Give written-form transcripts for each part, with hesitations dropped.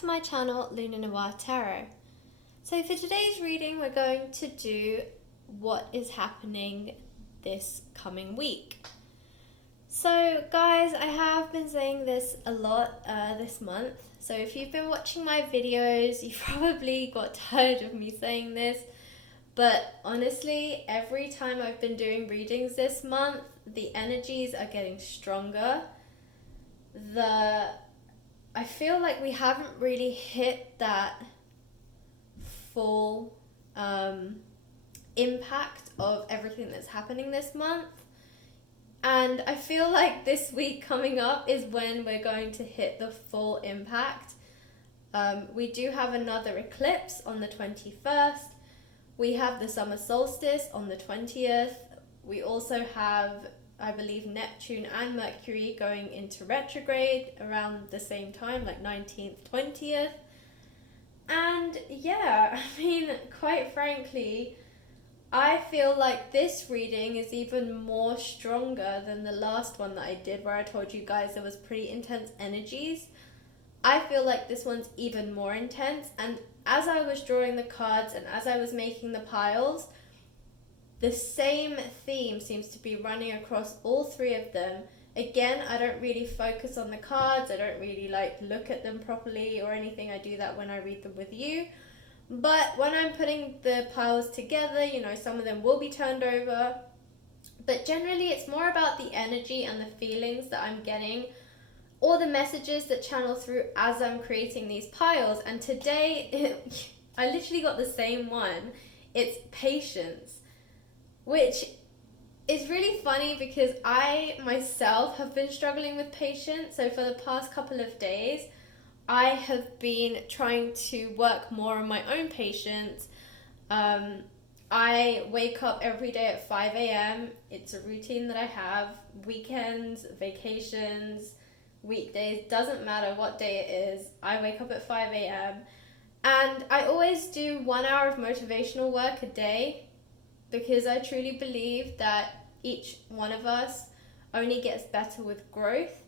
to my channel, Luna Noir Tarot. So for today's reading, we're going to do what is happening this coming week. So guys, I have been saying this a lot this month. So if you've been watching my videos, you've probably got tired of me saying this. But honestly, every time I've been doing readings this month, the energies are getting stronger. I feel like we haven't really hit that full impact of everything that's happening this month. And I feel like this week coming up is when we're going to hit the full impact. We do have another eclipse on the 21st. We have the summer solstice on the 20th. We also have, I believe, Neptune and Mercury going into retrograde around the same time, like 19th, 20th. And yeah, I mean, quite frankly, I feel like this reading is even more stronger than the last one that I did where I told you guys there was pretty intense energies. I feel like this one's even more intense, and as I was drawing the cards and as I was making the piles, the same theme seems to be running across all three of them. Again, I don't really focus on the cards, I don't really look at them properly or anything. I do that when I read them with you. But when I'm putting the piles together, some of them will be turned over. But generally, it's more about the energy and the feelings that I'm getting, or the messages that channel through as I'm creating these piles. And today, I literally got the same one. It's patience, which is really funny because I myself have been struggling with patience. So for the past couple of days, I have been trying to work more on my own patience. I wake up every day at 5 a.m. It's a routine that I have. Weekends, vacations, weekdays, doesn't matter what day it is. I wake up at 5 a.m. And I always do 1 hour of motivational work a day because I truly believe that each one of us only gets better with growth.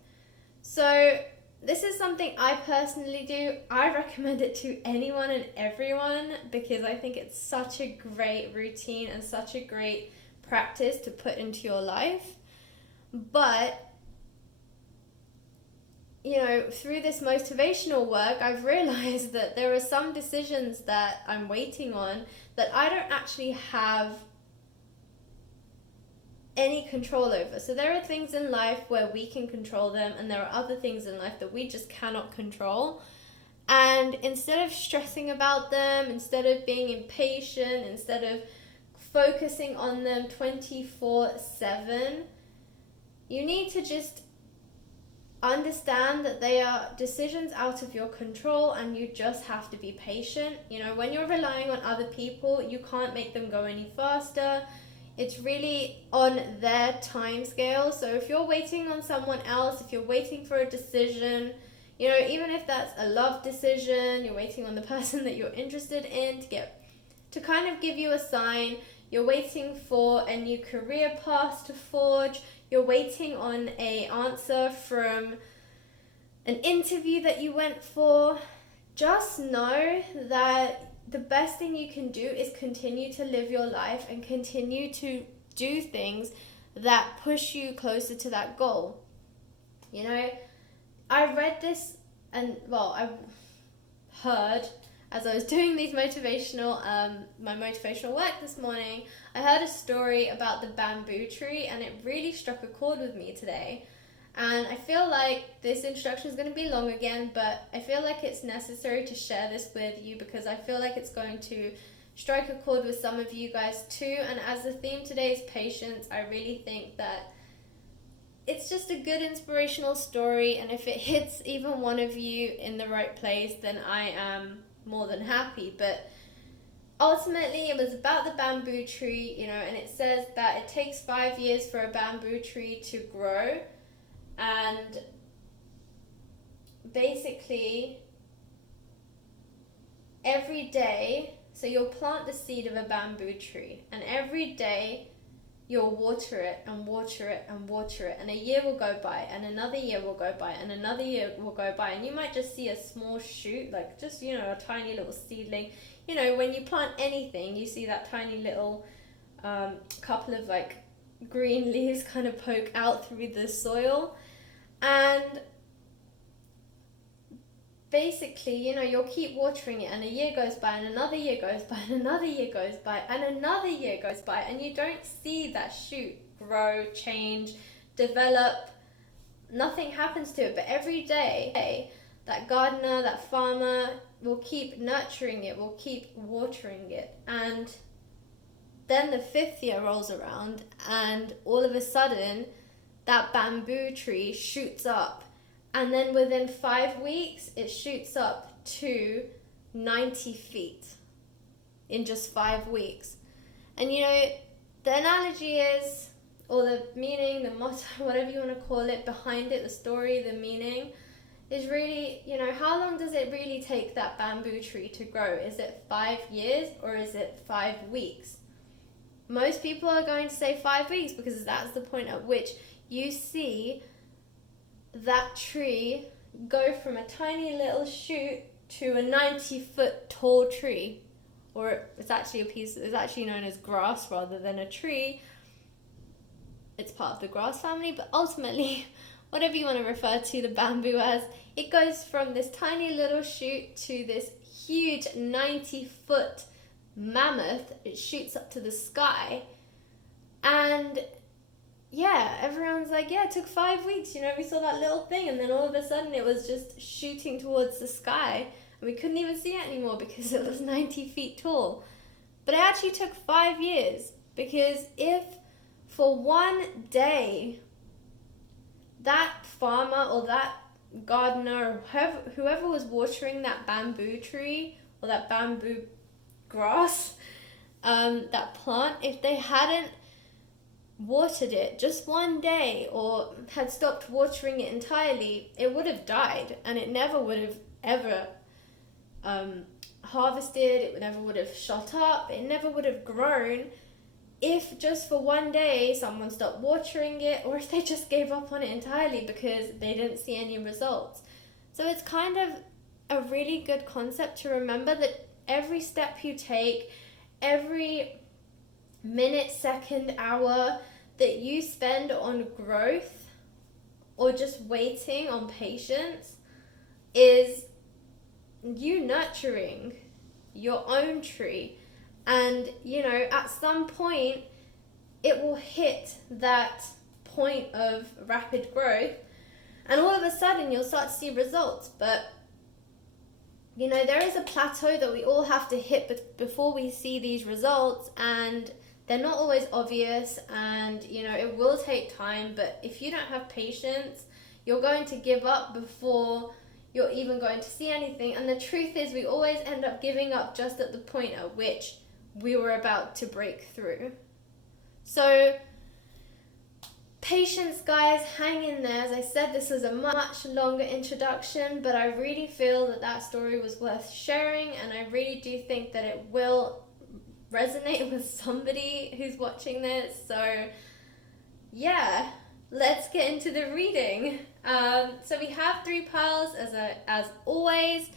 So this is something I personally do. I recommend it to anyone and everyone because I think it's such a great routine and such a great practice to put into your life. But through this motivational work, I've realized that there are some decisions that I'm waiting on that I don't actually have any control over. So there are things in life where we can control them, and there are other things in life that we just cannot control. And instead of stressing about them, instead of being impatient, instead of focusing on them 24/7, you need to just understand that they are decisions out of your control, and you just have to be patient. When you're relying on other people, you can't make them go any faster. It's really on their time scale. So if you're waiting on someone else, if you're waiting for a decision, even if that's a love decision, you're waiting on the person that you're interested in to kind of give you a sign. You're waiting for a new career path to forge. You're waiting on an answer from an interview that you went for. Just know that the best thing you can do is continue to live your life and continue to do things that push you closer to that goal. I read this I heard as I was doing these my motivational work this morning, I heard a story about the bamboo tree, and it really struck a chord with me today. And I feel like this introduction is going to be long again, but I feel like it's necessary to share this with you because I feel like it's going to strike a chord with some of you guys too. And as the theme today is patience, I really think that it's just a good inspirational story. And if it hits even one of you in the right place, then I am more than happy. But ultimately, it was about the bamboo tree, and it says that it takes 5 years for a bamboo tree to grow. And basically, every day, so you'll plant the seed of a bamboo tree, and every day you'll water it and water it and water it, and a year will go by, and another year will go by, and another year will go by, and you might just see a small shoot, like just, you know, a tiny little seedling. You know, when you plant anything, you see that tiny little couple of like green leaves kind of poke out through the soil, and basically, you know, you'll keep watering it, and a year goes by, and another year goes by, and another year goes by, and another year goes by, and you don't see that shoot grow, change, develop. Nothing happens to it. But every day, that gardener, that farmer will keep nurturing it, will keep watering it. And then the 5th year rolls around, and all of a sudden, that bamboo tree shoots up. And then within 5 weeks, it shoots up to 90 feet in just 5 weeks. And you know, the analogy is, or the meaning, the motto, whatever you want to call it, behind it, the story, the meaning, is really, you know, how long does it really take that bamboo tree to grow? Is it 5 years or is it 5 weeks? Most people are going to say 5 weeks, because that's the point at which you see that tree go from a tiny little shoot to a 90-foot tall tree. Or it's actually known as grass rather than a tree. It's part of the grass family, but ultimately, whatever you want to refer to the bamboo as, it goes from this tiny little shoot to this huge 90-foot mammoth. It shoots up to the sky. And yeah, everyone's like, yeah, it took 5 weeks, you know, we saw that little thing, and then all of a sudden it was just shooting towards the sky, and we couldn't even see it anymore because it was 90 feet tall. But it actually took 5 years, because if for one day that farmer or that gardener or whoever was watering that bamboo tree or that bamboo grass, that plant, if they hadn't watered it just one day or had stopped watering it entirely, it would have died, and it never would have ever harvested, it never would have shot up, it never would have grown, if just for one day someone stopped watering it, or if they just gave up on it entirely because they didn't see any results. So it's kind of a really good concept to remember, that every step you take, every minute, second, hour that you spend on growth or just waiting on patience is you nurturing your own tree. And, you know, at some point it will hit that point of rapid growth, and all of a sudden you'll start to see results. But, you know, there is a plateau that we all have to hit before we see these results, and they're not always obvious, and, you know, it will take time. But if you don't have patience, you're going to give up before you're even going to see anything. And the truth is, we always end up giving up just at the point at which we were about to break through. So patience, guys, hang in there. As I said, this is a much longer introduction, but I really feel that that story was worth sharing, and I really do think that it will resonate with somebody who's watching this. So yeah, let's get into the reading. So we have 3 piles as always.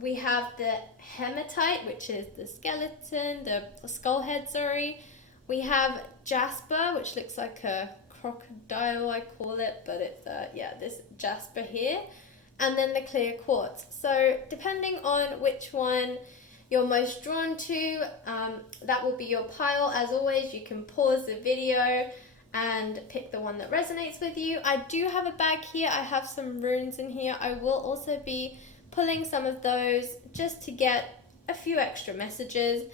We have the hematite, which is the skeleton, the skull head, sorry. We have jasper, which looks like a crocodile, I call it, but it's this jasper here. And then the clear quartz. So depending on which one you're most drawn to, that will be your pile. As always, you can pause the video and pick the one that resonates with you. I do have a bag here. I have some runes in here. I will also be pulling some of those just to get a few extra messages.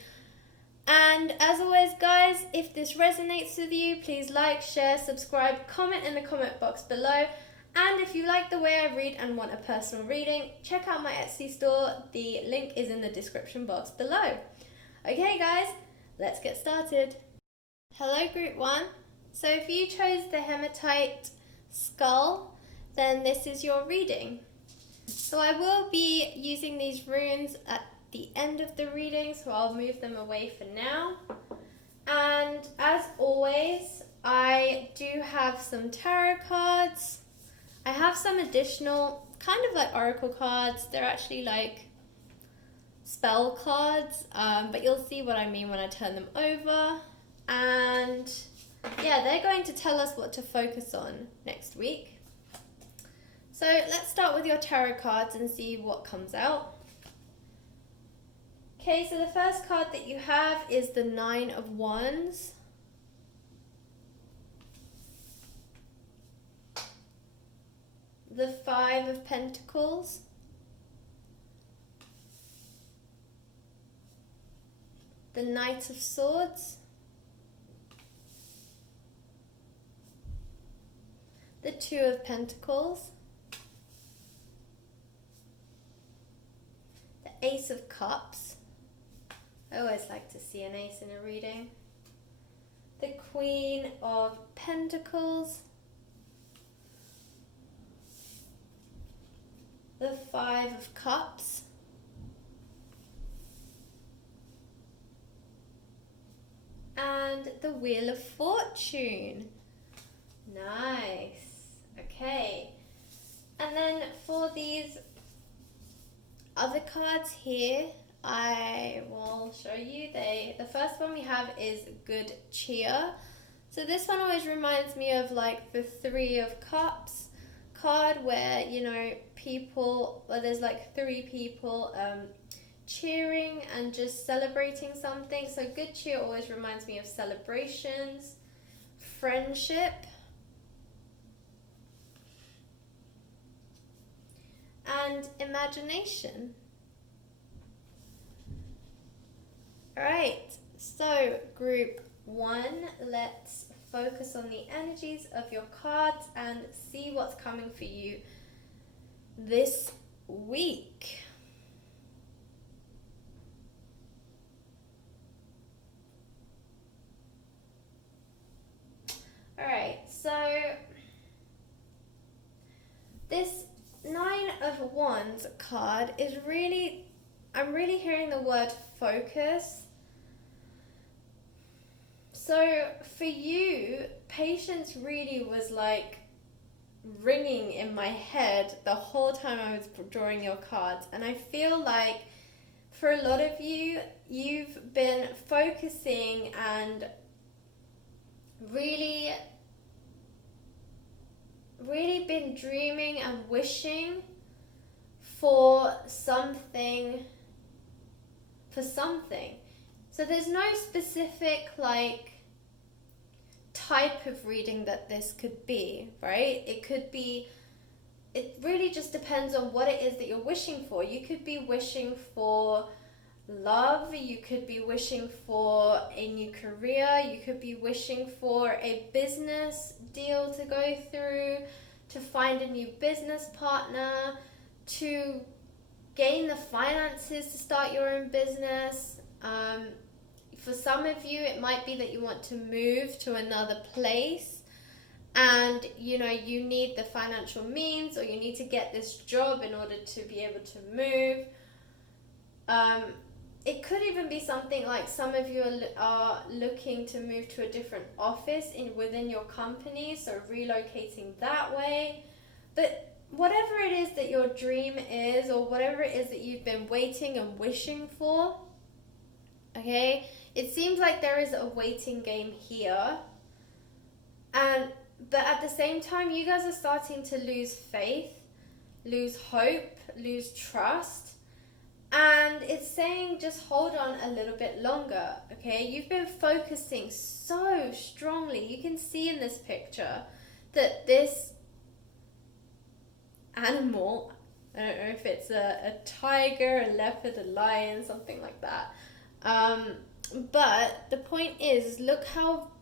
And as always, guys, if this resonates with you, please like, share, subscribe, comment in the comment box below. And if you like the way I read and want a personal reading, check out my Etsy store. The link is in the description box below. Okay, guys, let's get started. Hello, group 1. So if you chose the hematite skull, then this is your reading. So I will be using these runes at the end of the reading, so I'll move them away for now. And as always, I do have some tarot cards. I have some additional kind of like oracle cards. They're actually like spell cards, but you'll see what I mean when I turn them over. And yeah, they're going to tell us what to focus on next week. So let's start with your tarot cards and see what comes out. Okay, so the first card that you have is the Nine of Wands. The Five of Pentacles. The Knight of Swords. The Two of Pentacles. The Ace of Cups. I always like to see an ace in a reading. The Queen of Pentacles. The Five of Cups. And the Wheel of Fortune. Nice. Okay. And then for these other cards here, I will show you. The first one we have is Good Cheer. So this one always reminds me of like the Three of Cups card, where, you know, there's like three people cheering and just celebrating something. So Good Cheer always reminds me of celebrations, friendship, and imagination. Alright, so group 1, let's focus on the energies of your cards and see what's coming for you this week. Alright, so this Nine of Wands card is really, I'm really hearing the word focus. So for you, patience really was like ringing in my head the whole time I was drawing your cards. And I feel like for a lot of you, you've been focusing and really been dreaming and wishing for something. So there's no specific like type of reading that this could be, right? It really just depends on what it is that you're wishing for. You could be wishing for love, you could be wishing for a new career, you could be wishing for a business deal to go through, to find a new business partner, to gain the finances to start your own business. For some of you, it might be that you want to move to another place and, you know, you need the financial means, or you need to get this job in order to be able to move. It could even be something like some of you are looking to move to a different office within your company, so relocating that way. But whatever it is that your dream is, or whatever it is that you've been waiting and wishing for, okay, it seems like there is a waiting game here. But at the same time, you guys are starting to lose faith, lose hope, lose trust. And it's saying just hold on a little bit longer, okay? You've been focusing so strongly. You can see in this picture that this animal, I don't know if it's a tiger, a leopard, a lion, something like that. But the point is, look how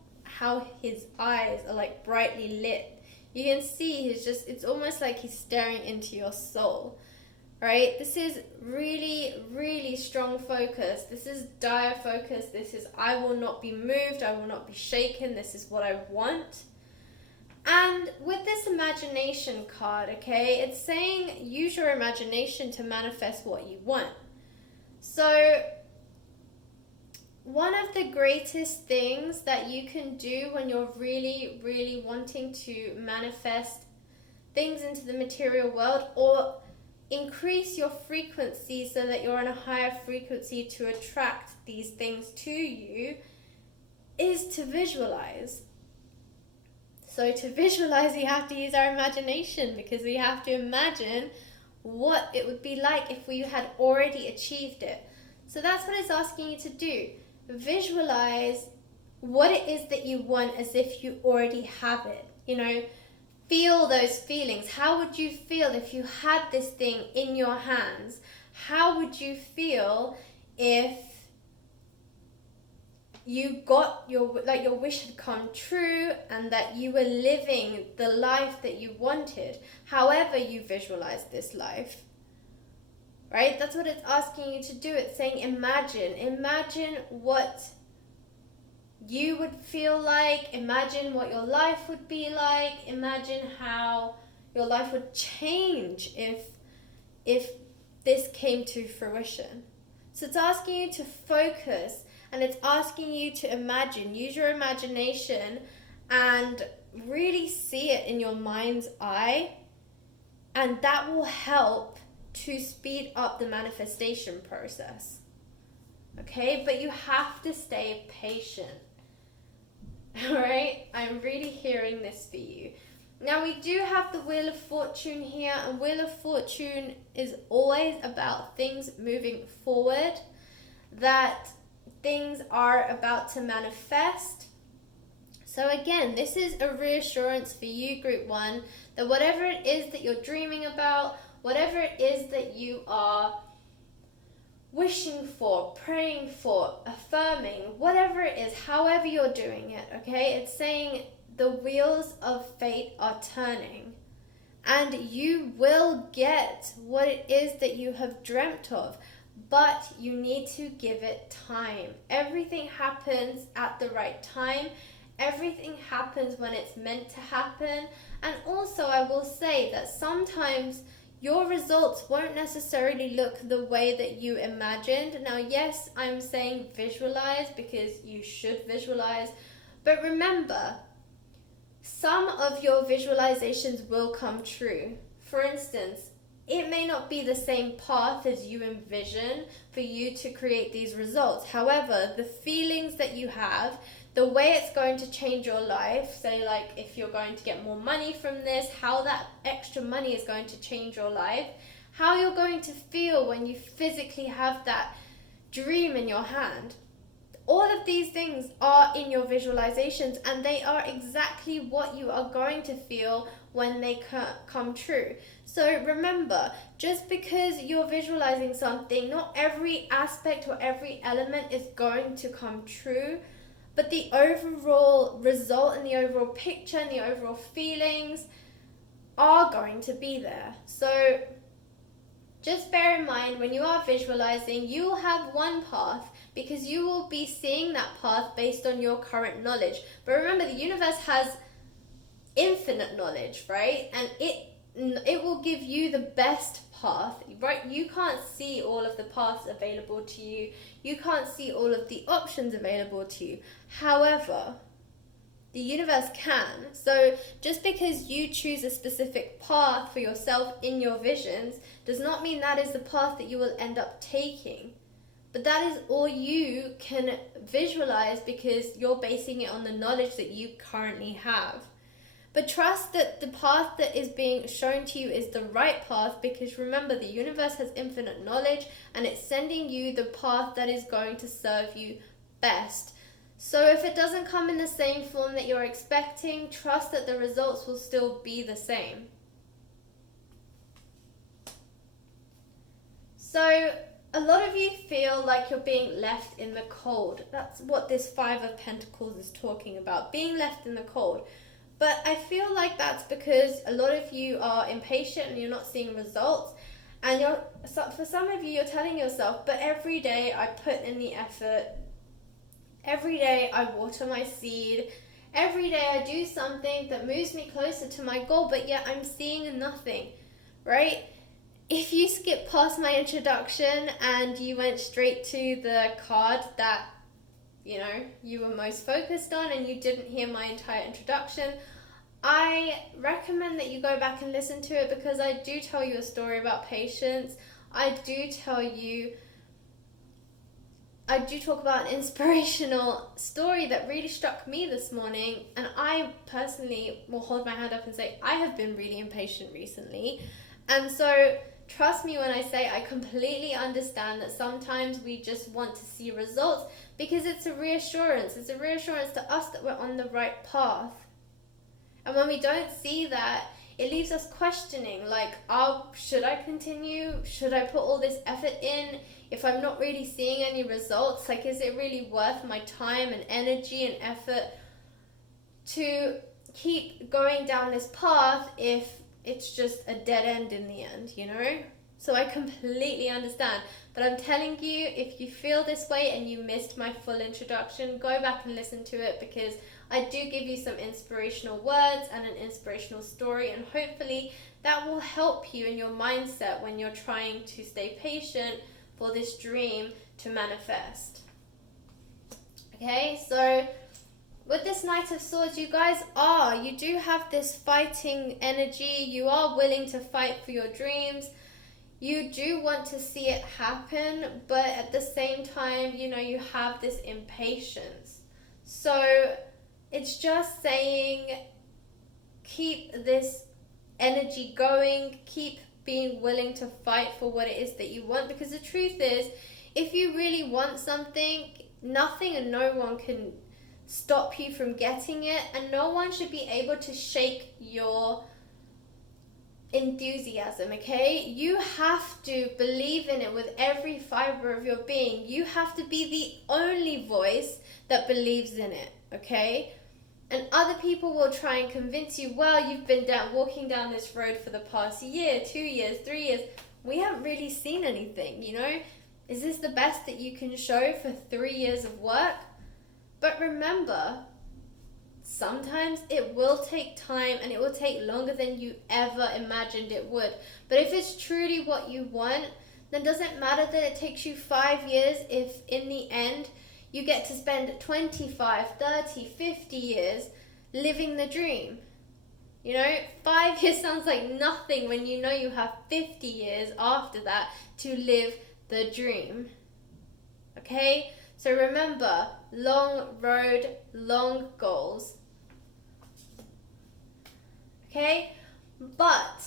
his eyes are like brightly lit. You can see it's almost like he's staring into your soul, right? This is really, really strong focus. This is dire focus. This is, I will not be moved. I will not be shaken. This is what I want. And with this imagination card, okay, it's saying use your imagination to manifest what you want. So one of the greatest things that you can do when you're really, really wanting to manifest things into the material world, or increase your frequency so that you're on a higher frequency to attract these things to you, is to visualize. So to visualize, we have to use our imagination, because we have to imagine what it would be like if we had already achieved it. So that's what it's asking you to do. Visualize what it is that you want as if you already have it. Feel those feelings. How would you feel if you had this thing in your hands? How would you feel if you got your wish had come true and that you were living the life that you wanted, however you visualized this life? Right? That's what it's asking you to do. It's saying imagine what you would feel like, imagine what your life would be like, imagine how your life would change if this came to fruition. So it's asking you to focus, and it's asking you to imagine, use your imagination and really see it in your mind's eye, and that will help to speed up the manifestation process. Okay, but you have to stay patient. Alright, I'm really hearing this for you. Now we do have the Wheel of Fortune here, and Wheel of Fortune is always about things moving forward, that things are about to manifest. So again, this is a reassurance for you, Group 1, that whatever it is that you're dreaming about, whatever it is that you are wishing for, praying for, affirming, whatever it is, however you're doing it, okay? It's saying the wheels of fate are turning, and you will get what it is that you have dreamt of, but you need to give it time. Everything happens at the right time. Everything happens when it's meant to happen. And also, I will say that sometimes your results won't necessarily look the way that you imagined. Now, yes, I'm saying visualize because you should visualize. But remember, some of your visualizations will come true. For instance, it may not be the same path as you envision for you to create these results. However, the feelings that you have, the way it's going to change your life, say like if you're going to get more money from this, how that extra money is going to change your life, how you're going to feel when you physically have that dream in your hand. All of these things are in your visualizations, and they are exactly what you are going to feel when they come true. So remember, just because you're visualizing something, not every aspect or every element is going to come true, but the overall result and the overall picture and the overall feelings are going to be there. So just bear in mind, when you are visualizing, you will have one path because you will be seeing that path based on your current knowledge. But remember, the universe has infinite knowledge, right? And it will give you the best path, right? You can't see all of the paths available to you. You can't see all of the options available to you. However, the universe can. So just because you choose a specific path for yourself in your visions does not mean that is the path that you will end up taking. But that is all you can visualize because you're basing it on the knowledge that you currently have. But trust that the path that is being shown to you is the right path, because remember, the universe has infinite knowledge and it's sending you the path that is going to serve you best. So if it doesn't come in the same form that you're expecting, trust that the results will still be the same. So a lot of you feel like you're being left in the cold. That's what this 5 of Pentacles is talking about, being left in the cold. But I feel like that's because a lot of you are impatient and you're not seeing results. And for some of you, you're telling yourself, but every day I put in the effort. Every day I water my seed. Every day I do something that moves me closer to my goal, but yet I'm seeing nothing, right? If you skip past my introduction and you went straight to the card that you were most focused on and you didn't hear my entire introduction, I recommend that you go back and listen to it, because I do tell you a story about patience. I do talk about an inspirational story that really struck me this morning, and I personally will hold my hand up and say I have been really impatient recently. And so trust me when I say I completely understand that sometimes we just want to see results, because it's a reassurance. It's a reassurance to us that we're on the right path. And when we don't see that, it leaves us questioning, like, should I continue? Should I put all this effort in if I'm not really seeing any results? Like, is it really worth my time and energy and effort to keep going down this path if it's just a dead end in the end, So I completely understand. But I'm telling you, if you feel this way and you missed my full introduction, go back and listen to it, because I do give you some inspirational words and an inspirational story, and hopefully that will help you in your mindset when you're trying to stay patient for this dream to manifest. Okay, so with this Knight of Swords, you do have this fighting energy. You are willing to fight for your dreams. You do want to see it happen, but at the same time, you have this impatience. So it's just saying, keep this energy going, keep being willing to fight for what it is that you want, because the truth is, if you really want something, nothing and no one can stop you from getting it, and no one should be able to shake your enthusiasm, okay? You have to believe in it with every fiber of your being. You have to be the only voice that believes in it, okay? And other people will try and convince you, well, you've been walking down this road for the past year, 2 years, 3 years. We haven't really seen anything, Is this the best that you can show for 3 years of work? But remember, sometimes it will take time, and it will take longer than you ever imagined it would. But if it's truly what you want, then does it matter that it takes you 5 years if in the end you get to spend 25, 30, 50 years living the dream? 5 years sounds like nothing when you have 50 years after that to live the dream. Okay? So remember, long road, long goals. Okay? But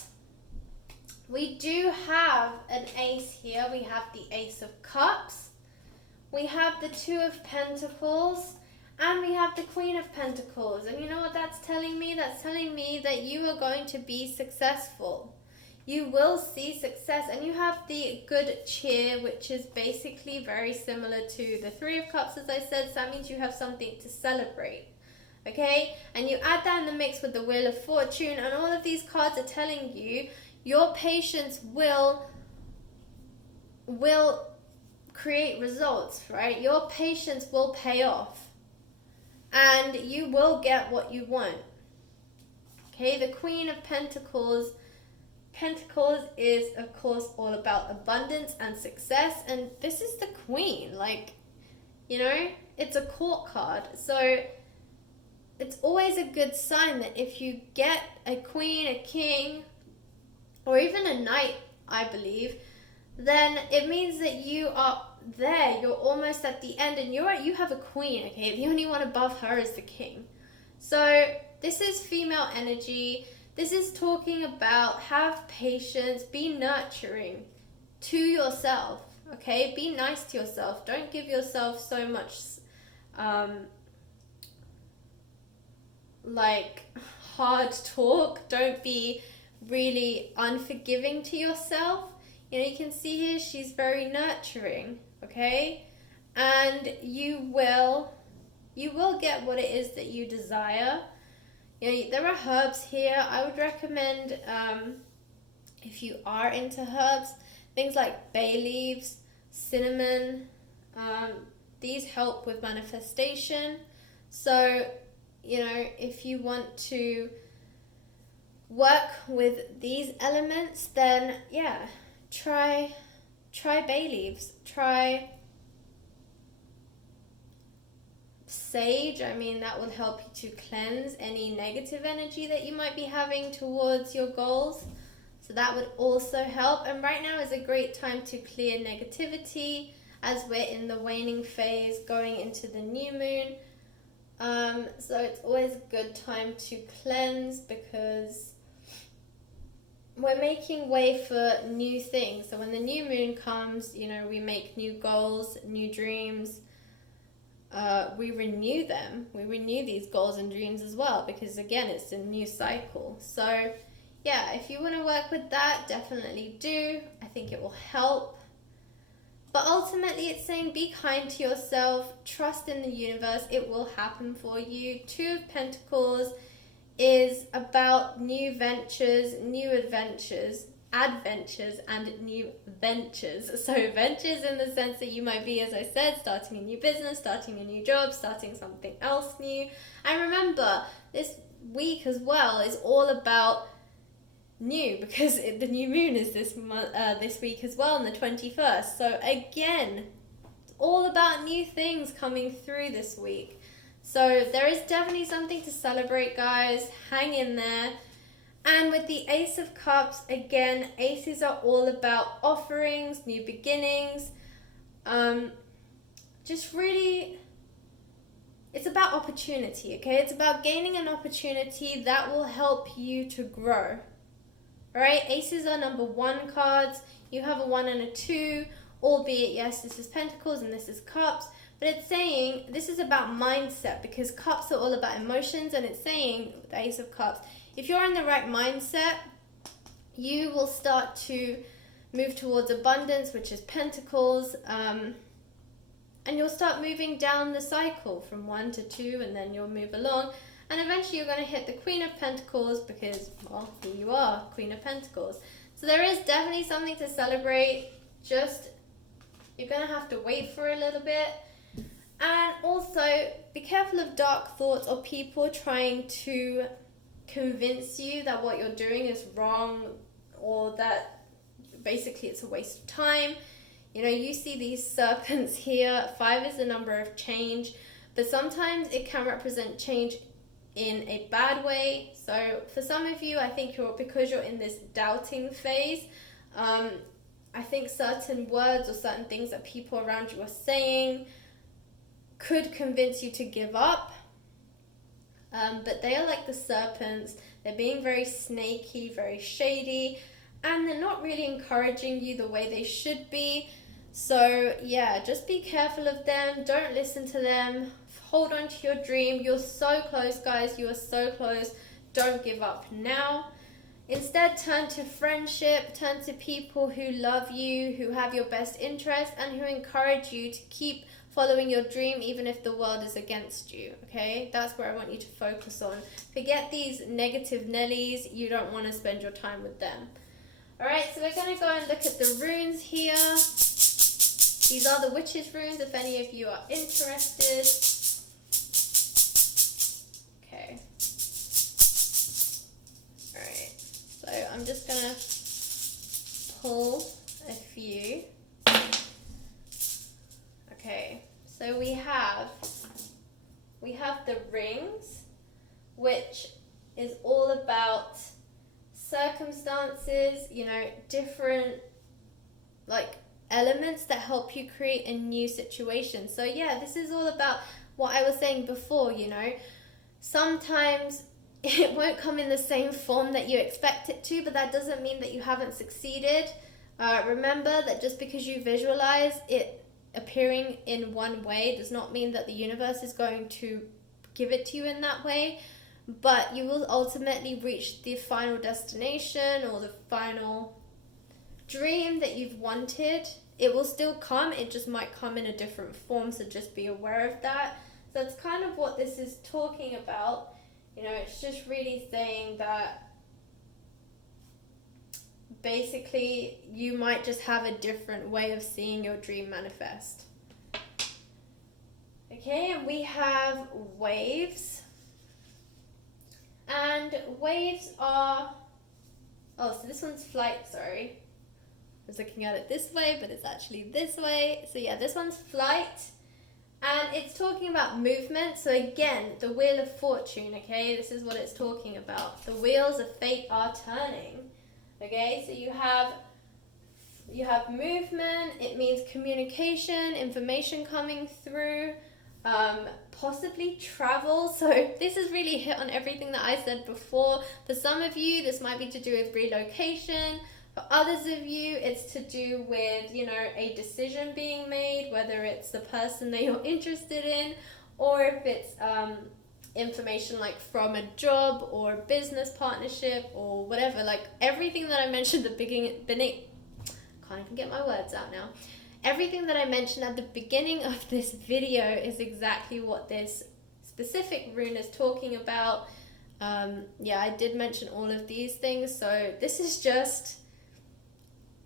we do have an ace here. We have the Ace of Cups. We have the Two of Pentacles. And we have the Queen of Pentacles. And you know what that's telling me? That's telling me that you are going to be successful. You will see success. And you have the Good Cheer, which is basically very similar to the Three of Cups, as I said. So that means you have something to celebrate. Okay? And you add that in the mix with the Wheel of Fortune. And all of these cards are telling you your patience will create results, right? Your patience will pay off. And you will get what you want. Okay, the Queen of Pentacles. Pentacles is, of course, all about abundance and success. And this is the Queen. It's a court card. So it's always a good sign that if you get a queen, a king, or even a knight, I believe, then it means that you are there. You're almost at the end, and you have a queen, okay? The only one above her is the king. So this is female energy. This is talking about have patience, be nurturing to yourself, okay? Be nice to yourself. Don't give yourself so much hard talk. Don't be really unforgiving to yourself. You can see here she's very nurturing, okay? And you will get what it is that you desire. There are herbs here. I would recommend, if you are into herbs, things like bay leaves, cinnamon. These help with manifestation. So, if you want to work with these elements, then yeah, try bay leaves. Try sage. I mean, that will help you to cleanse any negative energy that you might be having towards your goals. So that would also help. And right now is a great time to clear negativity as we're in the waning phase going into the new moon. So it's always a good time to cleanse because we're making way for new things. So when the new moon comes, you know, we make new goals, new dreams. We renew them. We renew these goals and dreams as well because, again, it's a new cycle. So, yeah, if you want to work with that, definitely do. I think it will help. But ultimately, it's saying be kind to yourself, trust in the universe, it will happen for you. Two of Pentacles is about new ventures, new adventures, and new ventures. So ventures in the sense that you might be, as I said, starting a new business, starting a new job, starting something else new. And remember, this week as well is all about new because the new moon is this week as well on the 21st. So again, it's all about new things coming through this week. So there is definitely something to celebrate, guys. Hang in there. And with the Ace of Cups, again, aces are all about offerings, new beginnings. Just really, it's about opportunity, okay? It's about gaining an opportunity that will help you to grow. Alright, aces are number 1 cards. You have a 1 and a 2, albeit, yes, this is Pentacles and this is Cups. But it's saying this is about mindset because cups are all about emotions, and it's saying, the Ace of Cups, if you're in the right mindset, you will start to move towards abundance, which is Pentacles, and you'll start moving down the cycle from 1 to 2, and then you'll move along. And eventually you're going to hit the Queen of Pentacles because, well, here you are, Queen of Pentacles. So there is definitely something to celebrate. Just, you're going to have to wait for a little bit. And also, be careful of dark thoughts or people trying to convince you that what you're doing is wrong or that basically it's a waste of time. You know, you see these serpents here. 5 is the number of change, but sometimes it can represent change in a bad way. So for some of you, I think because you're in this doubting phase, I think certain words or certain things that people around you are saying could convince you to give up. But they are like the serpents. They're being very snaky, very shady, and they're not really encouraging you the way they should be. So yeah, just be careful of them. Don't listen to them. Hold on to your dream. You're so close, guys. You are so close. Don't give up now. Instead, turn to friendship. Turn to people who love you, who have your best interest, and who encourage you to keep following your dream even if the world is against you, okay? That's where I want you to focus on. Forget these negative Nellies. You don't want to spend your time with them. Alright, so we're going to go and look at the runes here. These are the Witches runes if any of you are interested. Okay. Alright, so I'm just going to pull a few. Okay, so we have the rings, which is all about circumstances, you know, different like elements that help you create a new situation. So yeah, this is all about what I was saying before, you know, sometimes it won't come in the same form that you expect it to, but that doesn't mean that you haven't succeeded. Remember that just because you visualize it appearing in one way does not mean that the universe is going to give it to you in that way, but you will ultimately reach the final destination or the final dream that you've wanted. It will still come, it just might come in a different form, so just be aware of that. So that's kind of what this is talking about. You know, it's just really saying that basically you might just have a different way of seeing your dream manifest. Okay, and we have waves. And waves are, oh, so this one's flight, sorry. I was looking at it this way, but it's actually this way. So yeah, this one's flight. And it's talking about movement. So again, the Wheel of Fortune, okay? This is what it's talking about. The wheels of fate are turning. Okay, so you have movement. It means communication, information coming through, possibly travel. So this is really hit on everything that I said before. For some of you, this might be to do with relocation. For others of you, it's to do with, you know, a decision being made, whether it's the person that you're interested in, or if it's information like from a job or business partnership or whatever. Like everything that I mentioned at the beginning, can't even get my words out now. Everything that I mentioned at the beginning of this video is exactly what this specific rune is talking about. Yeah, I did mention all of these things, so this is just,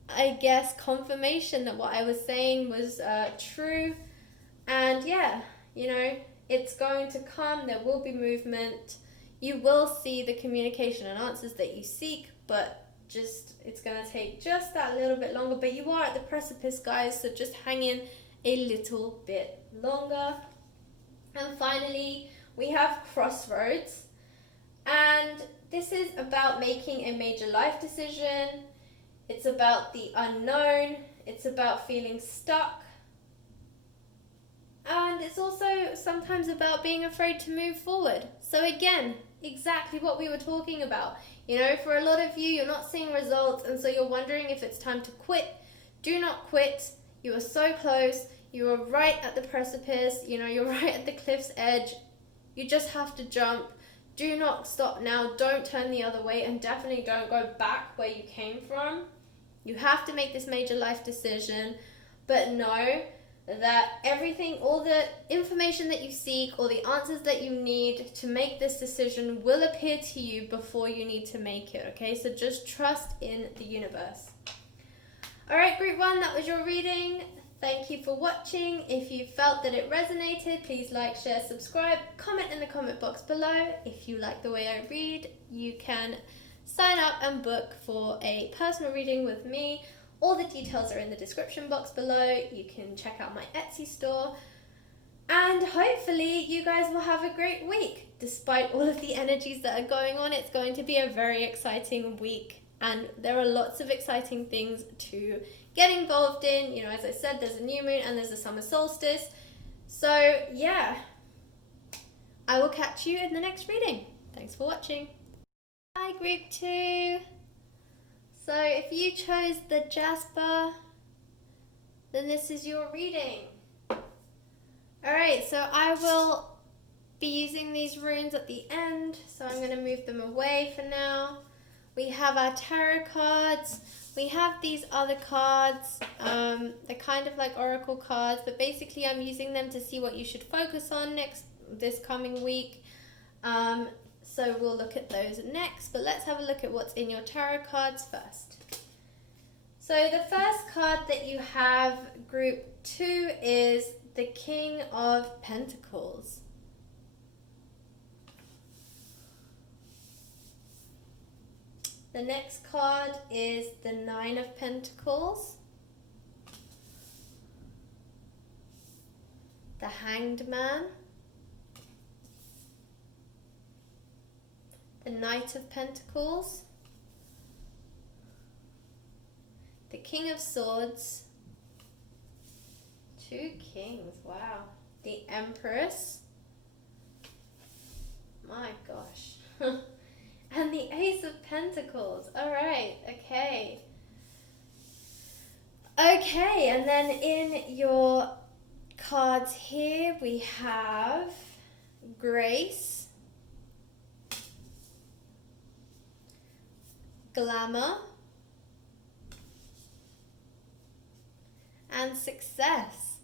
I guess, confirmation that what I was saying was true. And yeah, you know, it's going to come. There will be movement. You will see the communication and answers that you seek, but just it's going to take just that little bit longer. But you are at the precipice, guys, so just hang in a little bit longer. And finally, we have Crossroads, and this is about making a major life decision. It's about the unknown. It's about feeling stuck. And it's also sometimes about being afraid to move forward. So again, exactly what we were talking about. You know, for a lot of you, you're not seeing results, and so you're wondering if it's time to quit. Do not quit. You are so close. You are right at the precipice. You know, you're right at the cliff's edge. You just have to jump. Do not stop now. Don't turn the other way, and definitely don't go back where you came from. You have to make this major life decision, but know that everything, all the information that you seek, all the answers that you need to make this decision will appear to you before you need to make it, okay? So just trust in the universe. All right, group 1, that was your reading. Thank you for watching. If you felt that it resonated, please like, share, subscribe, comment in the comment box below. If you like the way I read, you can sign up and book for a personal reading with me. All the details are in the description box below. You can check out my Etsy store. And hopefully you guys will have a great week. Despite all of the energies that are going on, it's going to be a very exciting week. And there are lots of exciting things to get involved in. You know, as I said, there's a new moon and there's a summer solstice. So yeah, I will catch you in the next reading. Thanks for watching. Bye, group 2. So if you chose the Jasper, then this is your reading. Alright, so I will be using these runes at the end, so I'm going to move them away for now. We have our tarot cards. We have these other cards. They're kind of like oracle cards, but basically I'm using them to see what you should focus on this coming week. So we'll look at those next, but let's have a look at what's in your tarot cards first. So the first card that you have, group 2, is the King of Pentacles. The next card is the 9 of Pentacles. The Hanged Man. The Knight of Pentacles, the King of Swords, 2 Kings, wow, the Empress, my gosh, and the Ace of Pentacles. All right, okay. Okay, and then in your cards here we have Grace, Glamour, and Success.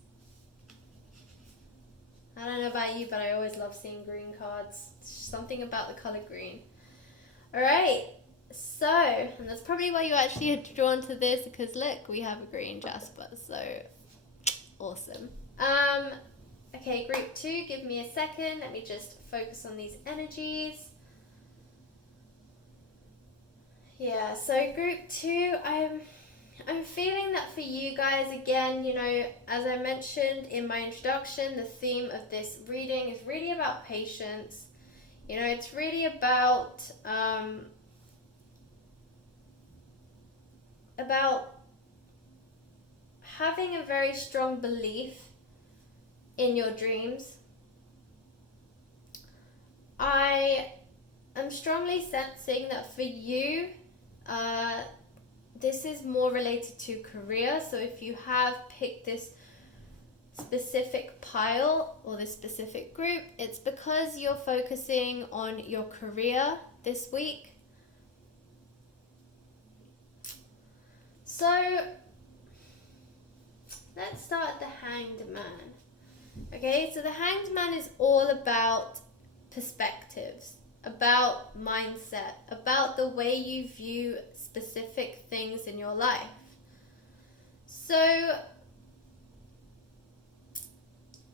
I don't know about you, but I always love seeing green cards. It's just something about the color green. Alright, so, and that's probably why you actually are drawn to this, because look, we have a green Jasper, so awesome. Okay, group 2, give me a second. Let me just focus on these energies. Yeah, so group 2, I'm feeling that for you guys, again, as I mentioned in my introduction, the theme of this reading is really about patience. It's really about having a very strong belief in your dreams. I am strongly sensing that for you, this is more related to career. So if you have picked this specific pile or this specific group, it's because you're focusing on your career this week. So let's start at the Hanged Man. Okay, so the Hanged Man is all about perspectives, about mindset, about the way you view specific things in your life. So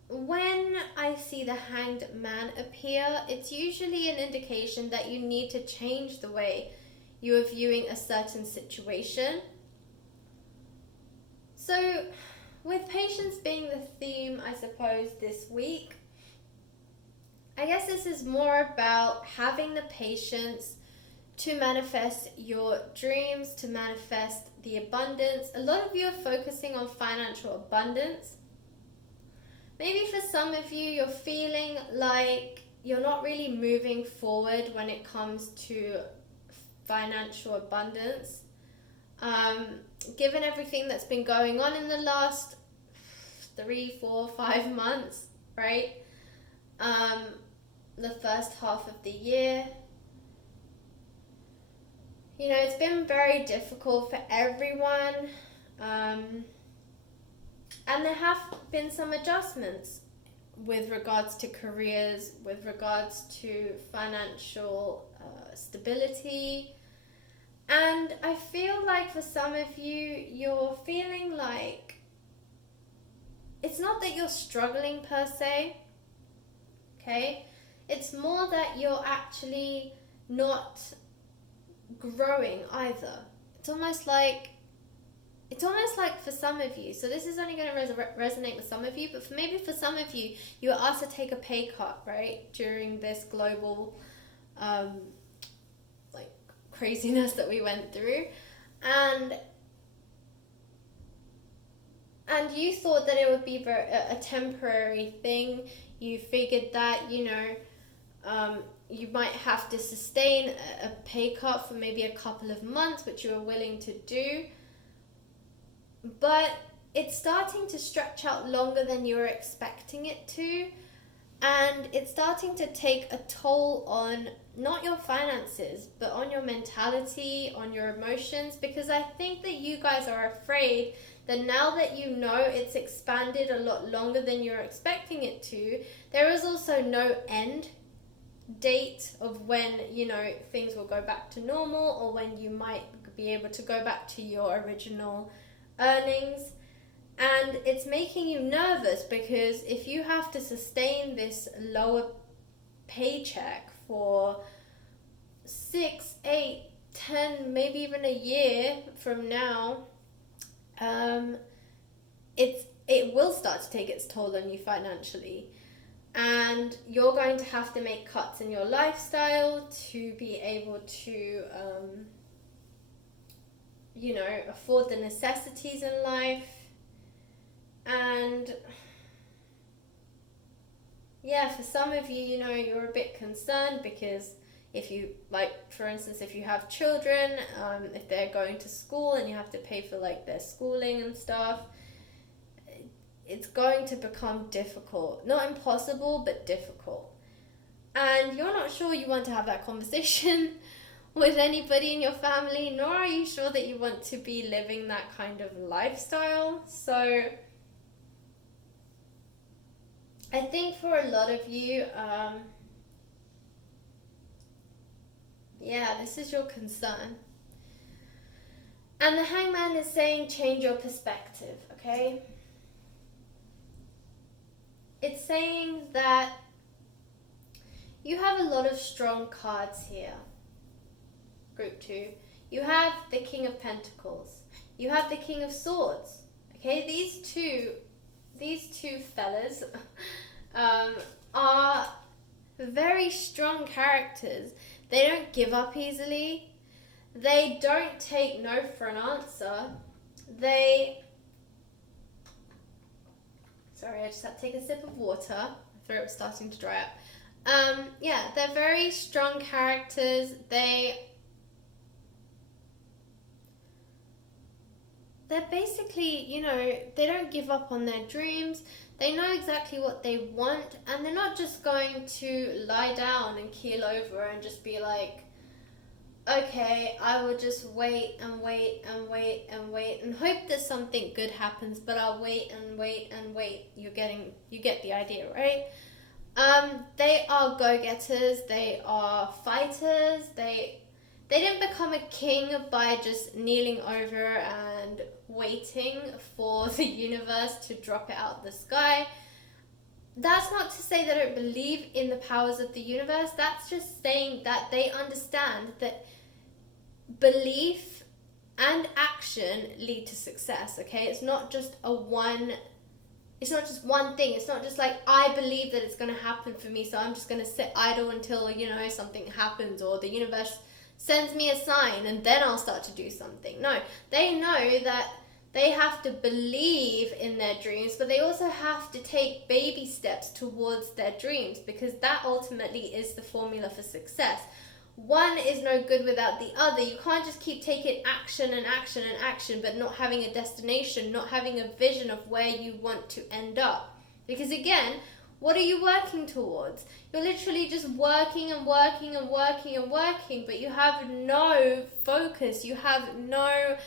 when I see the Hanged Man appear, it's usually an indication that you need to change the way you are viewing a certain situation. So with patience being the theme, I suppose, this week, I guess this is more about having the patience to manifest your dreams, to manifest the abundance. A lot of you are focusing on financial abundance. Maybe for some of you, you're feeling like you're not really moving forward when it comes to financial abundance. Given everything that's been going on in the last 3, 4, 5 months, right? The first half of the year. It's been very difficult for everyone. And there have been some adjustments with regards to careers, with regards to financial stability. And I feel like for some of you, you're feeling like it's not that you're struggling per se, okay? It's more that you're actually not growing either. It's almost like for some of you, so this is only going to resonate with some of you, but maybe for some of you, you were asked to take a pay cut, right, during this global craziness that we went through, and you thought that it would be a temporary thing. You figured that you might have to sustain a pay cut for maybe a couple of months, which you were willing to do, but it's starting to stretch out longer than you were expecting it to. And it's starting to take a toll on not your finances, but on your mentality, on your emotions, because I think that you guys are afraid that now that it's expanded a lot longer than you're expecting it to, there is also no end date of when, things will go back to normal, or when you might be able to go back to your original earnings. And it's making you nervous, because if you have to sustain this lower paycheck for 6, 8, 10, maybe even a year from now, it will start to take its toll on you financially. And you're going to have to make cuts in your lifestyle to be able to, afford the necessities in life. And yeah, for some of you, you're a bit concerned, because if you, for instance, if you have children, if they're going to school and you have to pay for their schooling and stuff, it's going to become difficult. Not impossible, but difficult. And you're not sure you want to have that conversation with anybody in your family, nor are you sure that you want to be living that kind of lifestyle. So I think for a lot of you, this is your concern. And the Hangman is saying change your perspective, okay? It's saying that you have a lot of strong cards here. Group 2. You have the King of Pentacles. you have the King of Swords. Okay, these two fellas are very strong characters. They don't give up easily. They don't take no for an answer. Sorry, I just had to take a sip of water. My throat was starting to dry up. Yeah, they're very strong characters. They're basically, they don't give up on their dreams. They know exactly what they want, and they're not just going to lie down and keel over and just be like, okay, I will just wait and wait and wait and wait and hope that something good happens, but I'll wait and wait and wait. You get the idea, right? They are go-getters. They are fighters. They didn't become a king by just kneeling over and waiting for the universe to drop it out of the sky. That's not to say they don't believe in the powers of the universe. That's just saying that they understand that belief and action lead to success, okay? It's not just one thing. It's not just like, I believe that it's going to happen for me, so I'm just going to sit idle until, something happens, or the universe sends me a sign and then I'll start to do something. No, they know that they have to believe in their dreams, but they also have to take baby steps towards their dreams, because that ultimately is the formula for success. One is no good without the other. You can't just keep taking action and action and action, but not having a destination, not having a vision of where you want to end up. Because again, what are you working towards? You're literally just working and working and working and working, but you have no focus, you have no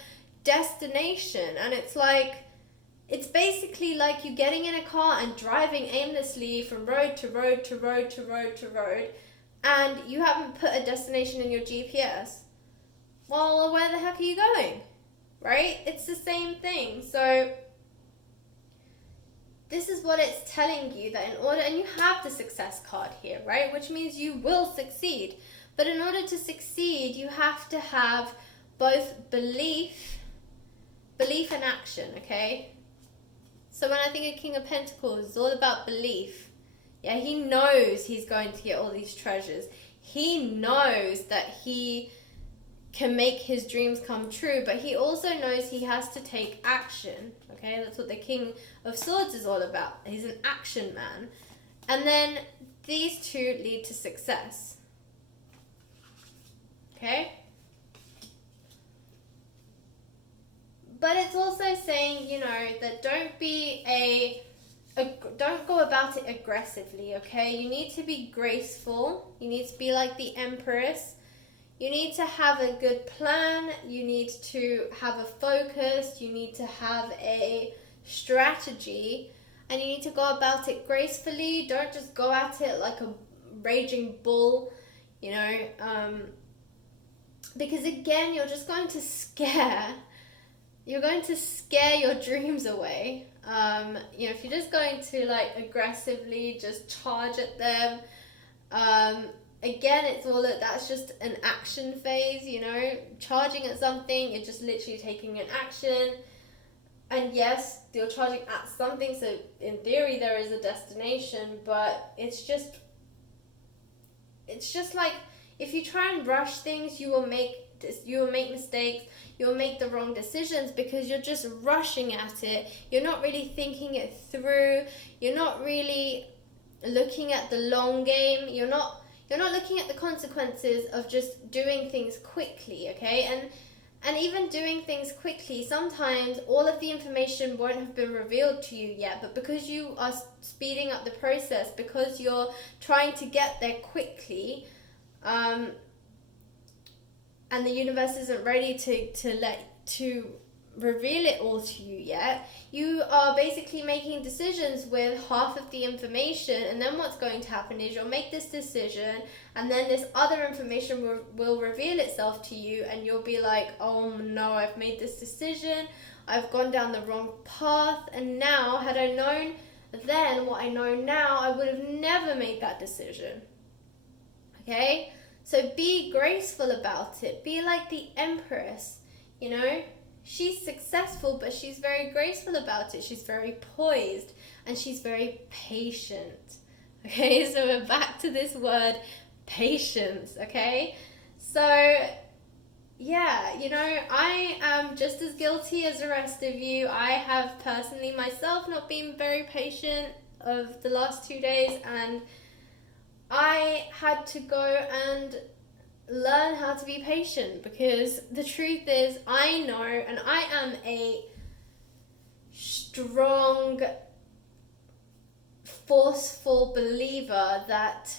destination. And it's basically like you getting in a car and driving aimlessly from road to road to road to road to road, and you haven't put a destination in your GPS. Well, where the heck are you going? Right? It's the same thing. So this is what it's telling you, that and you have the success card here, right? Which means you will succeed. But in order to succeed, you have to have both belief and action, okay? So when I think of King of Pentacles, it's all about belief. Yeah, he knows he's going to get all these treasures. He knows that he can make his dreams come true, but he also knows he has to take action. Okay, that's what the King of Swords is all about. He's an action man. And then these two lead to success. Okay? But it's also saying, that don't go about it aggressively, okay? You need to be graceful. You need to be like the Empress. You need to have a good plan. You need to have a focus. You need to have a strategy. And you need to go about it gracefully. Don't just go at it like a raging bull, because again, you're just going to scare your dreams away. If you're just going to aggressively just charge at them, again, that's just an action phase, charging at something, you're just literally taking an action. And yes, you're charging at something, so in theory there is a destination, but it's just like, if you try and rush things, you will make mistakes, you will make the wrong decisions, because you're just rushing at it. You're not really thinking it through. You're not really looking at the long game. You're not looking at the consequences of just doing things quickly, okay? And even doing things quickly, sometimes all of the information won't have been revealed to you yet, but because you are speeding up the process, because you're trying to get there quickly, and the universe isn't ready to reveal it all to you yet, you are basically making decisions with half of the information, and then what's going to happen is you'll make this decision, and then this other information will reveal itself to you, and you'll be like, oh no, I've made this decision, I've gone down the wrong path, and now, had I known then what I know now, I would have never made that decision. Okay? So be graceful about it. Be like the Empress, she's successful, but she's very graceful about it. She's very poised and she's very patient. Okay, so we're back to this word patience. Okay, so yeah, you know, I am just as guilty as the rest of you. I have personally myself not been very patient of the last 2 days, and I had to go and learn how to be patient, because the truth is, I know, and I am a strong, forceful believer that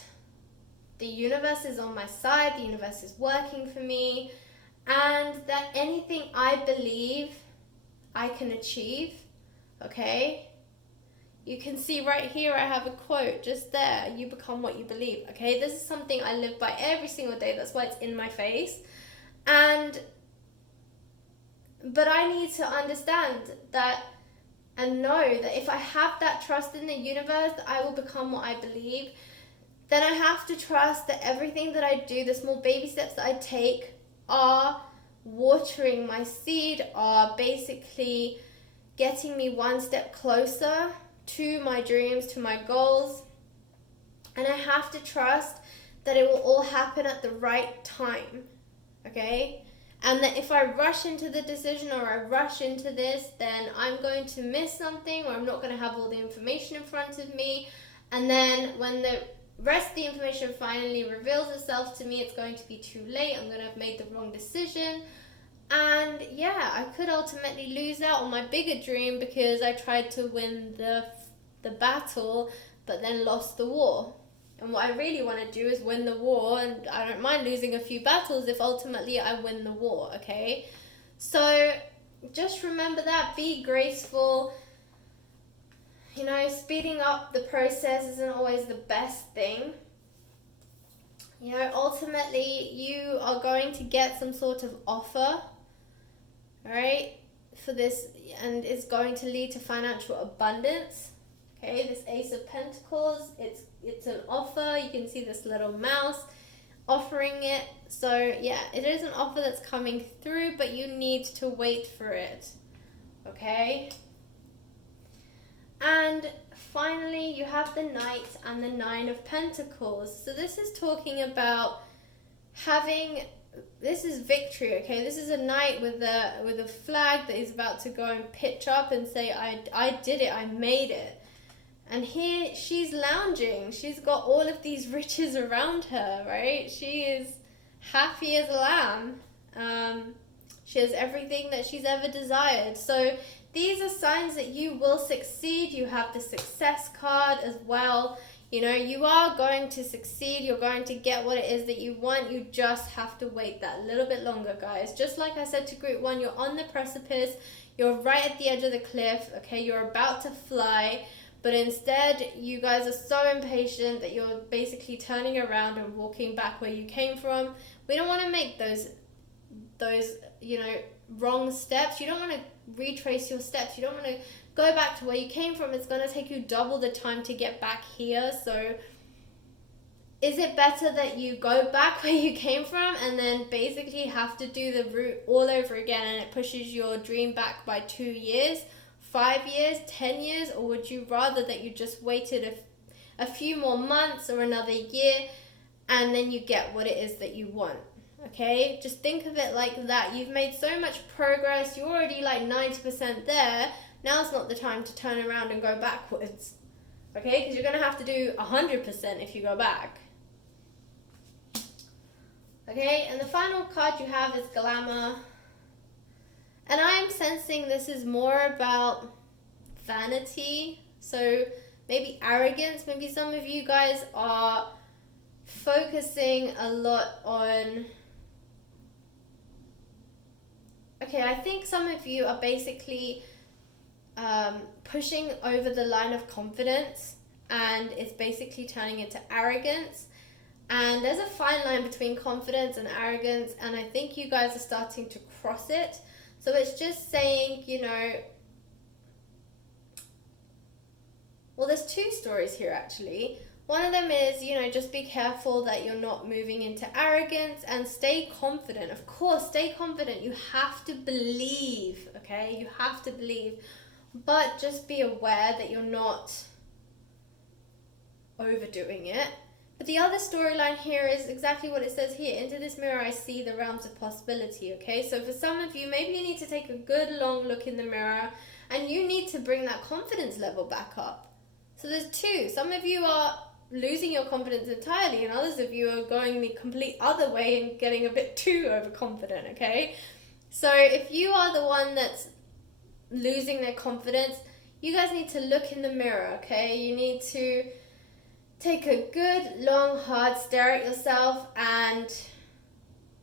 the universe is on my side, the universe is working for me, and that anything I believe I can achieve. Okay? You can see right here, I have a quote just there. You become what you believe. Okay? This is something I live by every single day. That's why it's in my face. But I need to understand that and know that if I have that trust in the universe, that I will become what I believe, then I have to trust that everything that I do, the small baby steps that I take, are watering my seed, are basically getting me one step closer to my dreams, to my goals. And I have to trust that it will all happen at the right time. Okay? And that if I rush into the decision or I rush into this, then I'm going to miss something, or I'm not going to have all the information in front of me. And then when the rest of the information finally reveals itself to me, it's going to be too late. I'm going to have made the wrong decision. And yeah, I could ultimately lose out on my bigger dream because I tried to win the battle, but then lost the war. And what I really want to do is win the war, and I don't mind losing a few battles if ultimately I win the war, okay? So just remember that, be graceful. You know, speeding up the process isn't always the best thing. You know, ultimately you are going to get some sort of offer, alright, for this, and it's going to lead to financial abundance. Okay, this Ace of Pentacles, it's an offer. You can see this little mouse offering it. So yeah, it is an offer that's coming through, but you need to wait for it. Okay? And finally, you have the Knight and the Nine of Pentacles. So this is talking about this is victory, okay? This is a knight with a flag that is about to go and pitch up and say, I did it, I made it. And here she's lounging. She's got all of these riches around her, right? She is happy as a lamb. She has everything that she's ever desired. So these are signs that you will succeed. You have the success card as well. You know, you are going to succeed. You're going to get what it is that you want. You just have to wait that little bit longer, guys. Just like I said to group 1, you're on the precipice. You're right at the edge of the cliff, okay? You're about to fly. But instead, you guys are so impatient that you're basically turning around and walking back where you came from. We don't want to make those you know, wrong steps. You don't want to retrace your steps. You don't want to go back to where you came from. It's going to take you double the time to get back here. So is it better that you go back where you came from and then basically have to do the route all over again, and it pushes your dream back by 2 years? 5 years, 10 years, or would you rather that you just waited a few more months or another year and then you get what it is that you want? Okay, just think of it like that. You've made so much progress, you're already like 90% there. Now's not the time to turn around and go backwards, okay, because you're going to have to do 100% if you go back. Okay, and the final card you have is Glamour. And I'm sensing this is more about vanity, so maybe arrogance. Maybe some of you guys are focusing a lot on... Okay, I think some of you are basically pushing over the line of confidence, and it's basically turning into arrogance. And there's a fine line between confidence and arrogance, and I think you guys are starting to cross it. So it's just saying, you know, well, there's two stories here actually. One of them is, just be careful that you're not moving into arrogance, and stay confident. Of course, stay confident. You have to believe, okay? You have to believe. But just be aware that you're not overdoing it. But the other storyline here is exactly what it says here. Into this mirror, I see the realms of possibility, okay? So for some of you, maybe you need to take a good long look in the mirror, and you need to bring that confidence level back up. So there's two. Some of you are losing your confidence entirely, and others of you are going the complete other way and getting a bit too overconfident, okay? So if you are the one that's losing their confidence, you guys need to look in the mirror, okay? You need to take a good, long, hard stare at yourself and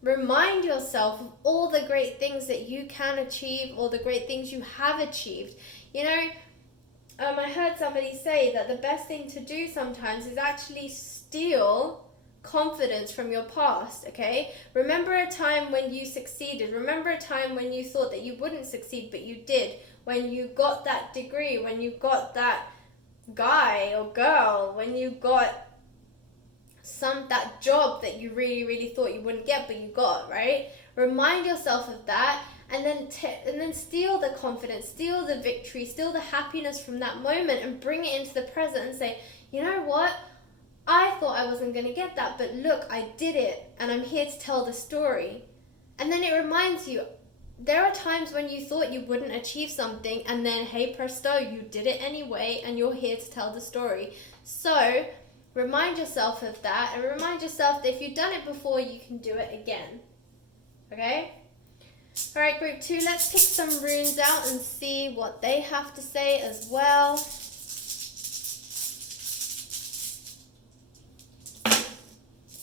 remind yourself of all the great things that you can achieve, all the great things you have achieved. I heard somebody say that the best thing to do sometimes is actually steal confidence from your past, okay? Remember a time when you succeeded. Remember a time when you thought that you wouldn't succeed, but you did. When you got that degree, when you got that guy or girl, when you got that job that you really, really thought you wouldn't get, but you got, right? Remind yourself of that, and then steal the confidence, steal the victory, steal the happiness from that moment, and bring it into the present and say, you know what? I thought I wasn't going to get that, but look, I did it, and I'm here to tell the story. And then it reminds you, there are times when you thought you wouldn't achieve something, and then, hey presto, you did it anyway, and you're here to tell the story. So remind yourself of that, and remind yourself that if you've done it before, you can do it again. Okay? All right, group 2, let's pick some runes out and see what they have to say as well.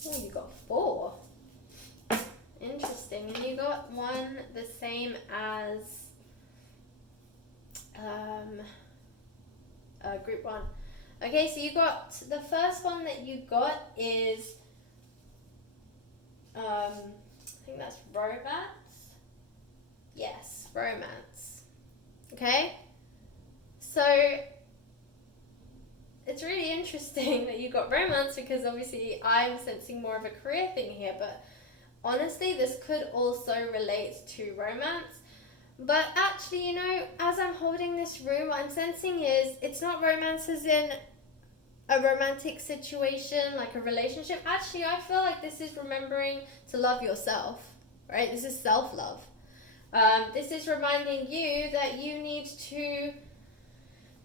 Oh, you got 4. Interesting. And you got one the same as group 1. Okay, so you got, the first one that you got is, I think that's romance. Yes, romance. Okay? So it's really interesting that you got romance, because obviously I'm sensing more of a career thing here, but honestly this could also relate to romance. But actually, as I'm holding this room, what I'm sensing is it's not romance as in a romantic situation, like a relationship. Actually, I feel like this is remembering to love yourself, right? This is self-love. This is reminding you that you need to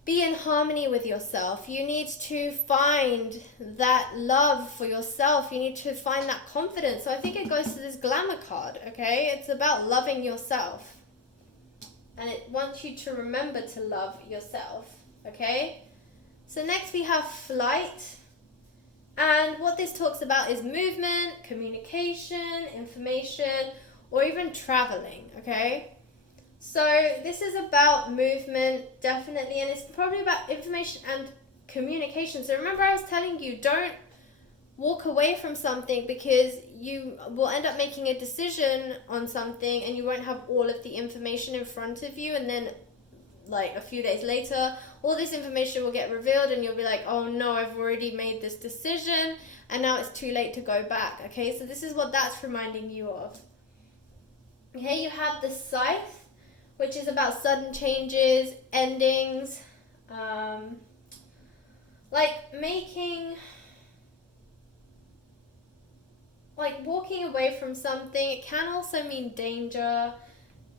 be in harmony with yourself. You need to find that love for yourself. You need to find that confidence. So I think it goes to this glamour card, okay? It's about loving yourself. And it wants you to remember to love yourself, okay? So next we have flight. And what this talks about is movement, communication, information, or even traveling, okay? So this is about movement, definitely, and it's probably about information and communication. So remember I was telling you, don't walk away from something, because you will end up making a decision on something and you won't have all of the information in front of you, and then like a few days later, all this information will get revealed and you'll be like, oh no, I've already made this decision and now it's too late to go back, okay? So this is what that's reminding you of. Okay, you have the scythe, which is about sudden changes, endings, walking away from something. It can also mean danger.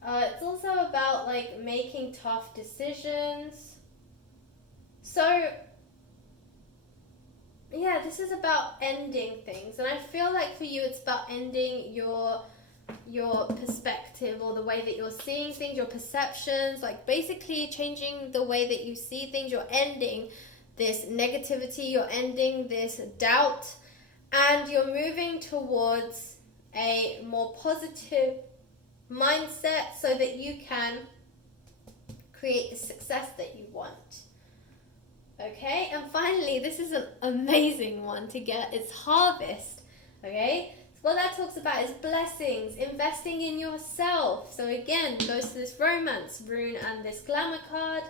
It's also about making tough decisions. So yeah, this is about ending things, and I feel like for you it's about ending your perspective, or the way that you're seeing things, your perceptions, basically changing the way that you see things. You're ending this negativity, you're ending this doubt, and you're moving towards a more positive mindset so that you can create the success that you want. Okay, and finally, this is an amazing one to get. It's harvest. Okay, so what that talks about is blessings, investing in yourself. So again, goes to this romance rune and this glamour card,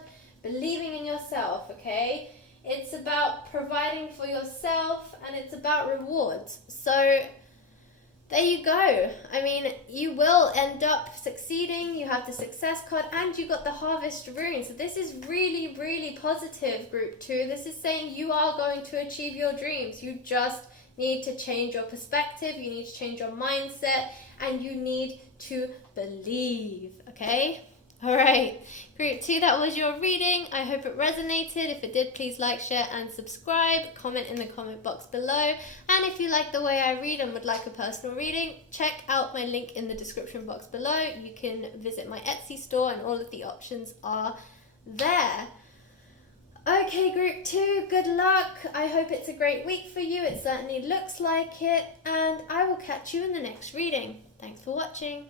believing in yourself. Okay, It's about providing for yourself, and it's about rewards. So there you go. I mean, you will end up succeeding. You have the success card and you got the harvest rune. So this is really, really positive, group 2. This is saying you are going to achieve your dreams. You just need to change your perspective. You need to change your mindset, and you need to believe, okay? All right, group 2, that was your reading. I hope it resonated. If it did, please like, share, and subscribe. Comment in the comment box below. And if you like the way I read and would like a personal reading, check out my link in the description box below. You can visit my Etsy store, and all of the options are there. Okay, group 2, good luck. I hope it's a great week for you. It certainly looks like it. And I will catch you in the next reading. Thanks for watching.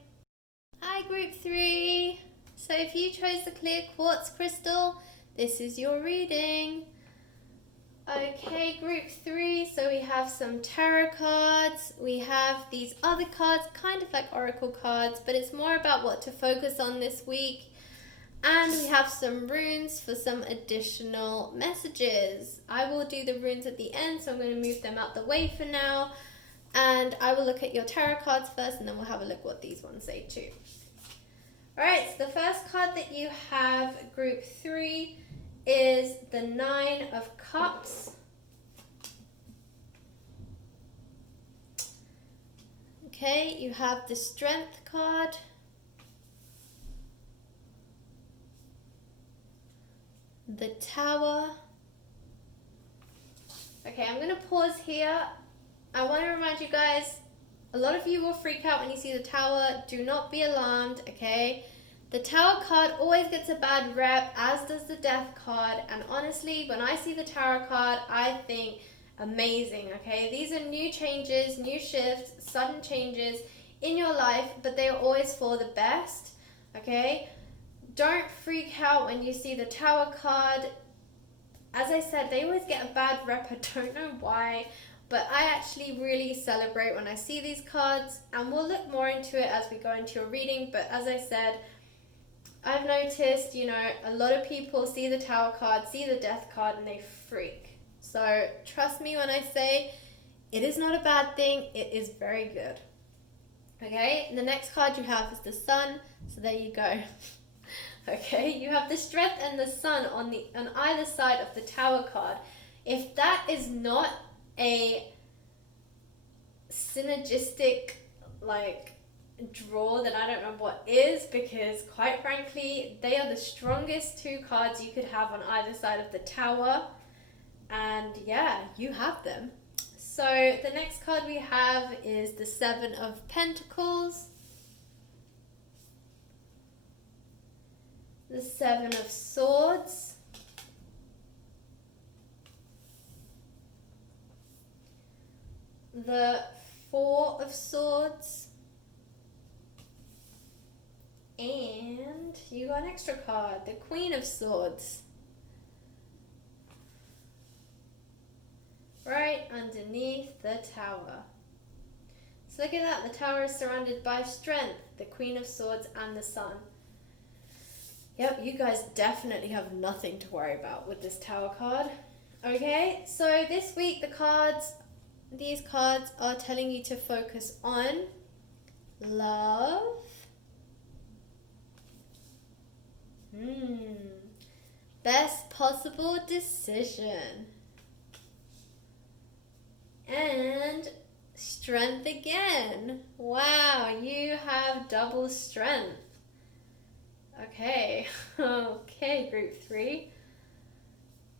Hi, group 3. So if you chose the clear quartz crystal, this is your reading. Okay, group 3, so we have some tarot cards. We have these other cards, kind of like oracle cards, but it's more about what to focus on this week. And we have some runes for some additional messages. I will do the runes at the end, so I'm going to move them out the way for now. And I will look at your tarot cards first, and then we'll have a look what these ones say too. Alright, so the first card that you have, group 3, is the 9 of Cups. Okay, you have the Strength card. The Tower. Okay, I'm going to pause here. I want to remind you guys, a lot of you will freak out when you see the Tower. Do not be alarmed, okay? The Tower card always gets a bad rep, as does the Death card. And honestly, when I see the Tower card, I think amazing, okay? These are new changes, new shifts, sudden changes in your life, but they are always for the best, okay? Don't freak out when you see the Tower card. As I said, they always get a bad rep. I don't know why. But I actually really celebrate when I see these cards, and we'll look more into it as we go into your reading. But as I said, I've noticed, a lot of people see the Tower card, see the Death card, and they freak. So trust me when I say it is not a bad thing. It is very good. Okay, and the next card you have is the Sun. So there you go. Okay, you have the Strength and the Sun on either side of the Tower card. If that is not a synergistic draw, then I don't know what is, because quite frankly they are the strongest 2 cards you could have on either side of the Tower, and yeah, you have them. So the next card we have is the 7 of Pentacles, the 7 of Swords, the 4 of Swords, and you got an extra card, the Queen of Swords, right underneath the Tower. So look at that, the Tower is surrounded by Strength, the Queen of Swords, and the Sun. Yep, you guys definitely have nothing to worry about with this Tower card. Okay, so this week these cards are telling you to focus on love, best possible decision, and strength again. Wow, you have double strength. Okay, okay, group 3.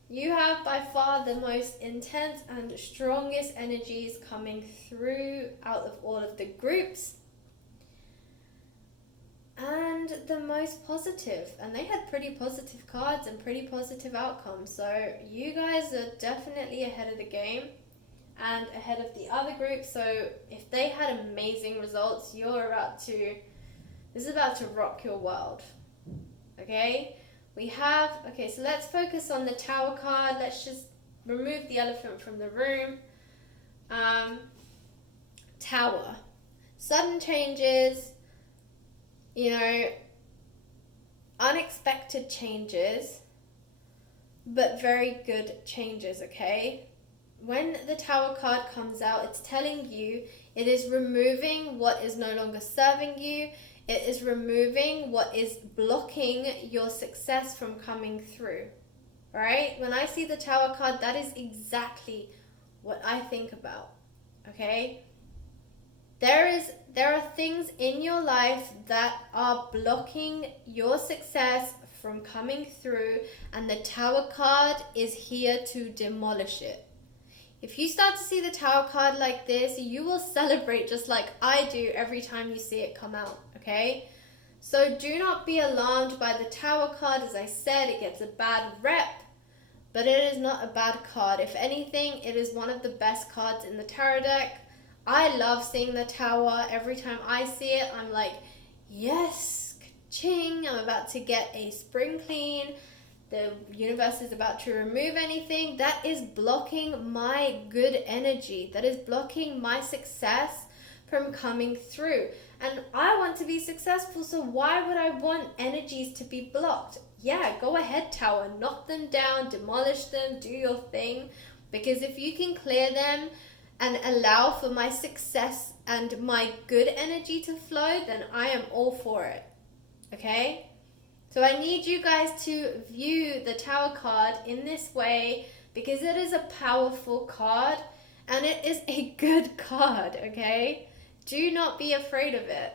You have by far the most intense and strongest energies coming through out of all of the groups. And the most positive. And they had pretty positive cards and pretty positive outcomes. So you guys are definitely ahead of the game and ahead of the other groups. So if they had amazing results, this is about to rock your world. Okay? So let's focus on the Tower card. Let's just remove the elephant from the room. Tower. Sudden changes, unexpected changes, but very good changes, okay? When the Tower card comes out, it's telling you it is removing what is no longer serving you. It is removing what is blocking your success from coming through, right? When I see the Tower card, that is exactly what I think about, okay? There are things in your life that are blocking your success from coming through, and the Tower card is here to demolish it. If you start to see the Tower card like this, you will celebrate just like I do every time you see it come out, okay? So do not be alarmed by the Tower card. As I said, it gets a bad rep, but it is not a bad card. If anything, it is one of the best cards in the tarot deck. I love seeing the Tower. Every time I see it, I'm like, yes, ka-ching, I'm about to get a spring clean. The universe is about to remove anything that is blocking my good energy, that is blocking my success from coming through. And I want to be successful, so why would I want energies to be blocked? Yeah, go ahead, Tower, knock them down, demolish them, do your thing. Because if you can clear them and allow for my success and my good energy to flow, then I am all for it, okay? So I need you guys to view the Tower card in this way, because it is a powerful card and it is a good card, okay? Do not be afraid of it.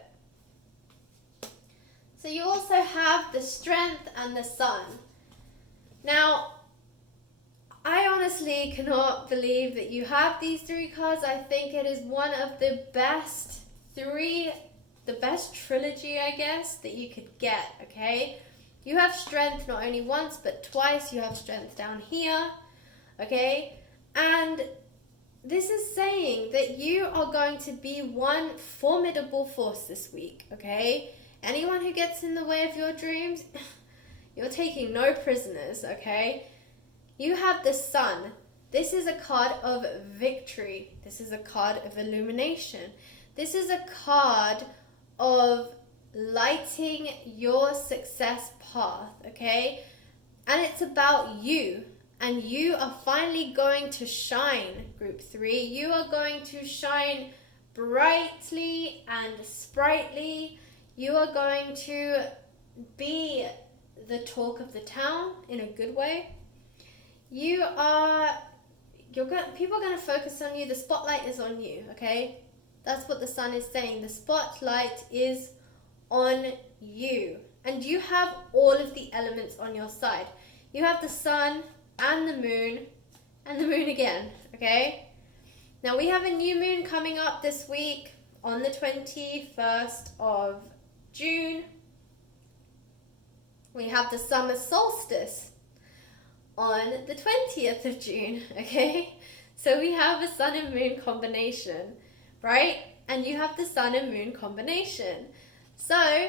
So you also have the Strength and the Sun. Now, I honestly cannot believe that you have these three cards. I think it is one of the best trilogy, I guess, that you could get, okay? You have Strength not only once, but twice. You have Strength down here, okay? And this is saying that you are going to be one formidable force this week, okay? Anyone who gets in the way of your dreams, you're taking no prisoners, okay? You have the Sun. This is a card of victory. This is a card of illumination. This is a card of lighting your success path, okay? And it's about you. And you are finally going to shine, Group 3. You are going to shine brightly and sprightly. You are going to be the talk of the town in a good way. People are going to focus on you. The spotlight is on you, okay? That's what the Sun is saying. The spotlight is on you. And you have all of the elements on your side. You have the Sun and the Moon again, okay? Now we have a new moon coming up this week on the 21st of June. We have the summer solstice on the 20th of June, okay? So we have a Sun and Moon combination, right? And you have the Sun and Moon combination. So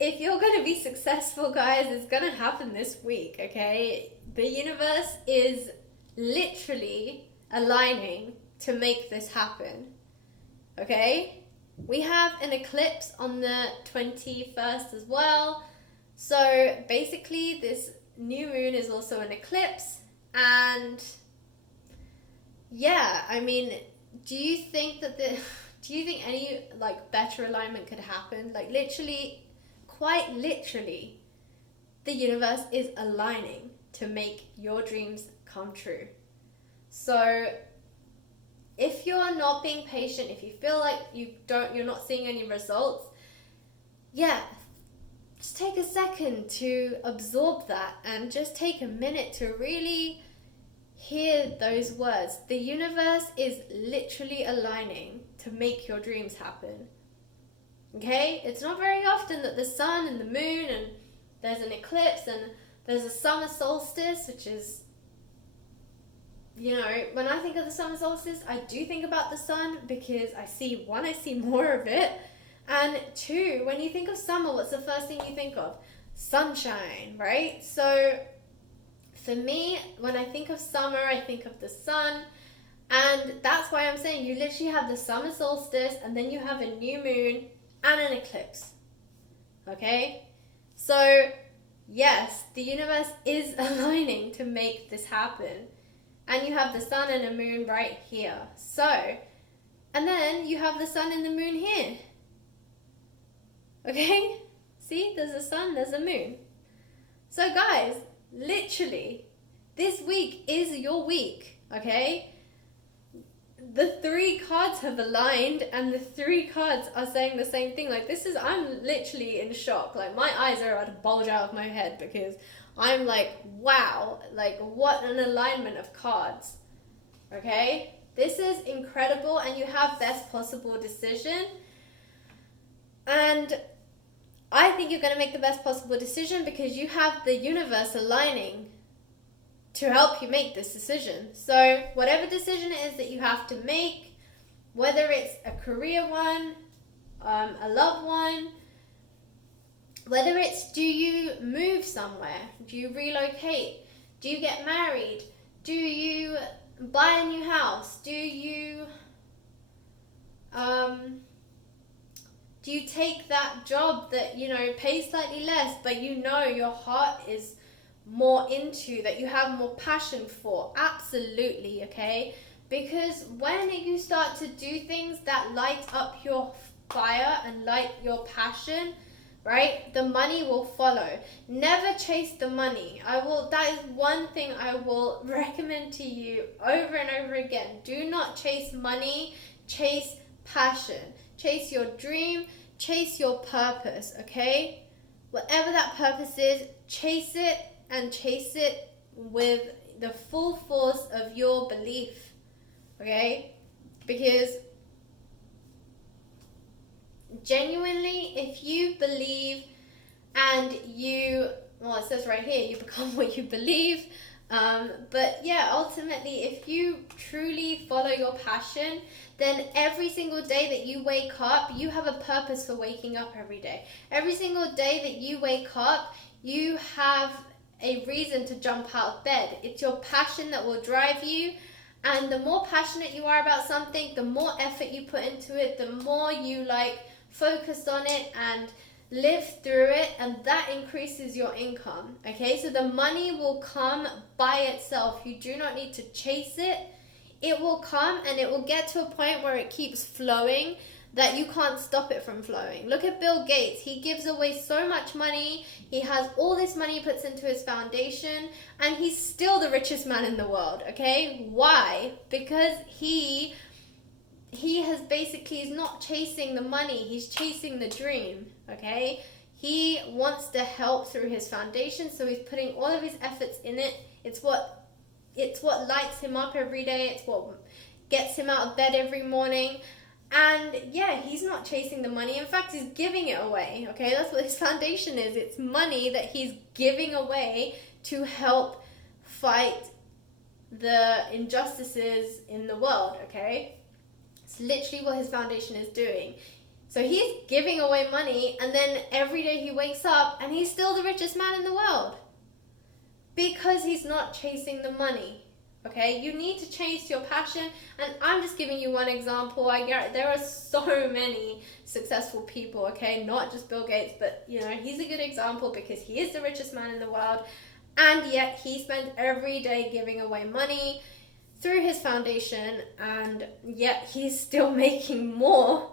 if you're going to be successful, guys, it's going to happen this week, okay? The universe is literally aligning to make this happen, okay? We have an eclipse on the 21st as well. So basically this new moon is also an eclipse. And yeah, I mean, do you think any like better alignment could happen? Like literally, quite literally, the universe is aligning to make your dreams come true. So if you're not being patient, if you feel like you're not seeing any results, yeah, just take a second to absorb that and just take a minute to really hear those words. The universe is literally aligning to make your dreams happen. Okay? It's not very often that the Sun and the Moon and there's an eclipse and there's a summer solstice, which is, you know, when I think of the summer solstice, I do think about the Sun because I see more of it. And two, when you think of summer, what's the first thing you think of? Sunshine, right? So for me, when I think of summer, I think of the sun. And that's why I'm saying you literally have the summer solstice and then you have a new moon and an eclipse. Okay? So yes, the universe is aligning to make this happen. And you have the sun and the moon right here. So, and then you have the sun and the moon here. Okay? See, there's a sun, there's a moon. So guys, literally, this week is your week, okay? The 3 cards have aligned and the 3 cards are saying the same thing. Like, I'm literally in shock. Like, my eyes are about to bulge out of my head because I'm like, wow, like, what an alignment of cards, okay? This is incredible, and you have best possible decision. And I think you're going to make the best possible decision because you have the universe aligning to help you make this decision. So whatever decision it is that you have to make, whether it's a career one, a loved one, whether it's do you move somewhere, do you relocate, do you get married, do you buy a new house, do you take that job that, pays slightly less, but your heart is more into, that you have more passion for? Absolutely, okay? Because when you start to do things that light up your fire and light your passion, right, the money will follow. Never chase the money. That is one thing I will recommend to you over and over again. Do not chase money, chase passion. Chase your dream, chase your purpose, okay? Whatever that purpose is, chase it, and chase it with the full force of your belief, okay? Because genuinely, if you believe and it says right here, you become what you believe. But yeah, ultimately, if you truly follow your passion, then every single day that you wake up, you have a purpose for waking up every day. Every single day that you wake up, you have a reason to jump out of bed. It's your passion that will drive you. And the more passionate you are about something, the more effort you put into it, the more you focus on it and live through it, and that increases your income, okay? So the money will come by itself. You do not need to chase it. It will come, and it will get to a point where it keeps flowing that you can't stop it from flowing. Look at Bill Gates. He gives away so much money. He has all this money he puts into his foundation, and he's still the richest man in the world, okay? Why? Because he he's not chasing the money, he's chasing the dream, okay? He wants to help through his foundation, so he's putting all of his efforts in it. It's what lights him up every day. It's what gets him out of bed every morning. And yeah, he's not chasing the money. In fact, he's giving it away, okay? That's what his foundation is. It's money that he's giving away to help fight the injustices in the world, okay? It's literally what his foundation is doing. So he's giving away money, and then every day he wakes up and he's still the richest man in the world because he's not chasing the money, okay? You need to chase your passion, and I'm just giving you one example. There are so many successful people, okay? Not just Bill Gates, but he's a good example because he is the richest man in the world, and yet he spends every day giving away money through his foundation, and yet he's still making more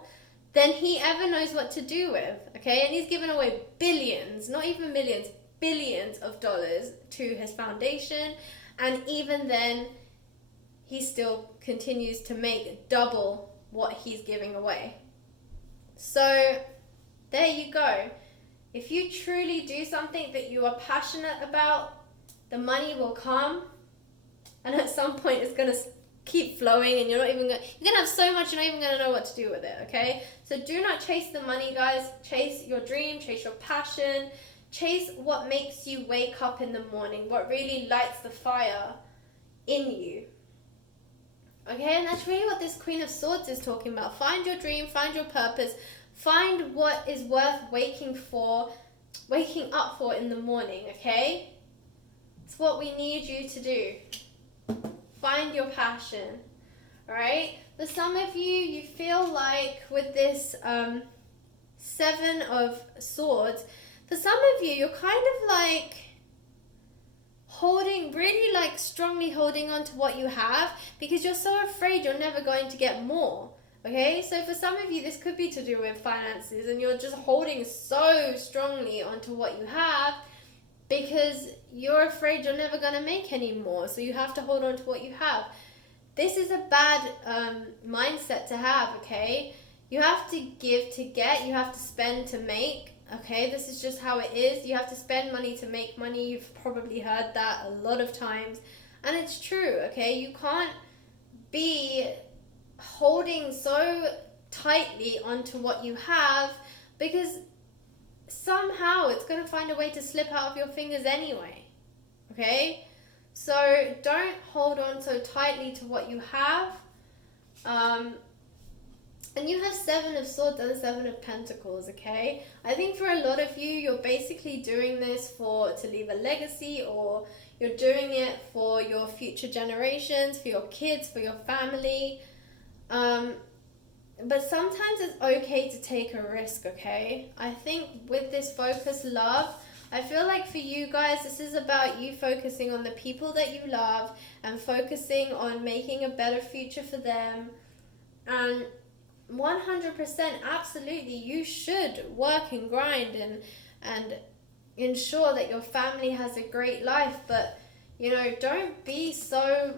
than he ever knows what to do with, okay? And he's given away billions, not even millions, billions of dollars to his foundation, and even then, he still continues to make double what he's giving away. So, there you go. If you truly do something that you are passionate about, the money will come, and at some point it's going to keep flowing, and you're going to have so much you're not even going to know what to do with it, okay? So do not chase the money, guys. Chase your dream, chase your passion, chase what makes you wake up in the morning, what really lights the fire in you. Okay, and that's really what this Queen of Swords is talking about. Find your dream, find your purpose, find what is worth waking up for in the morning, okay? It's what we need you to do. Find your passion, alright? For some of you feel like with this 7 of Swords, for some of you, you're kind of like really like strongly holding on to what you have because you're so afraid you're never going to get more. Okay, so for some of you, this could be to do with finances, and you're just holding so strongly onto what you have because you're afraid you're never going to make any more. So you have to hold on to what you have. This is a bad mindset to have, okay? You have to give to get, you have to spend to make, okay? This is just how it is. You have to spend money to make money. You've probably heard that a lot of times. And it's true, okay? You can't be holding so tightly onto what you have because somehow it's going to find a way to slip out of your fingers anyway, okay? So don't hold on so tightly to what you have. And you have 7 of Swords and 7 of Pentacles, okay? I think for a lot of you, you're basically doing this to leave a legacy, or you're doing it for your future generations, for your kids, for your family. But sometimes it's okay to take a risk, okay? I think with this focus love, I feel like for you guys, this is about you focusing on the people that you love and focusing on making a better future for them. And 100%, absolutely, you should work and grind and ensure that your family has a great life. But, you know, don't be so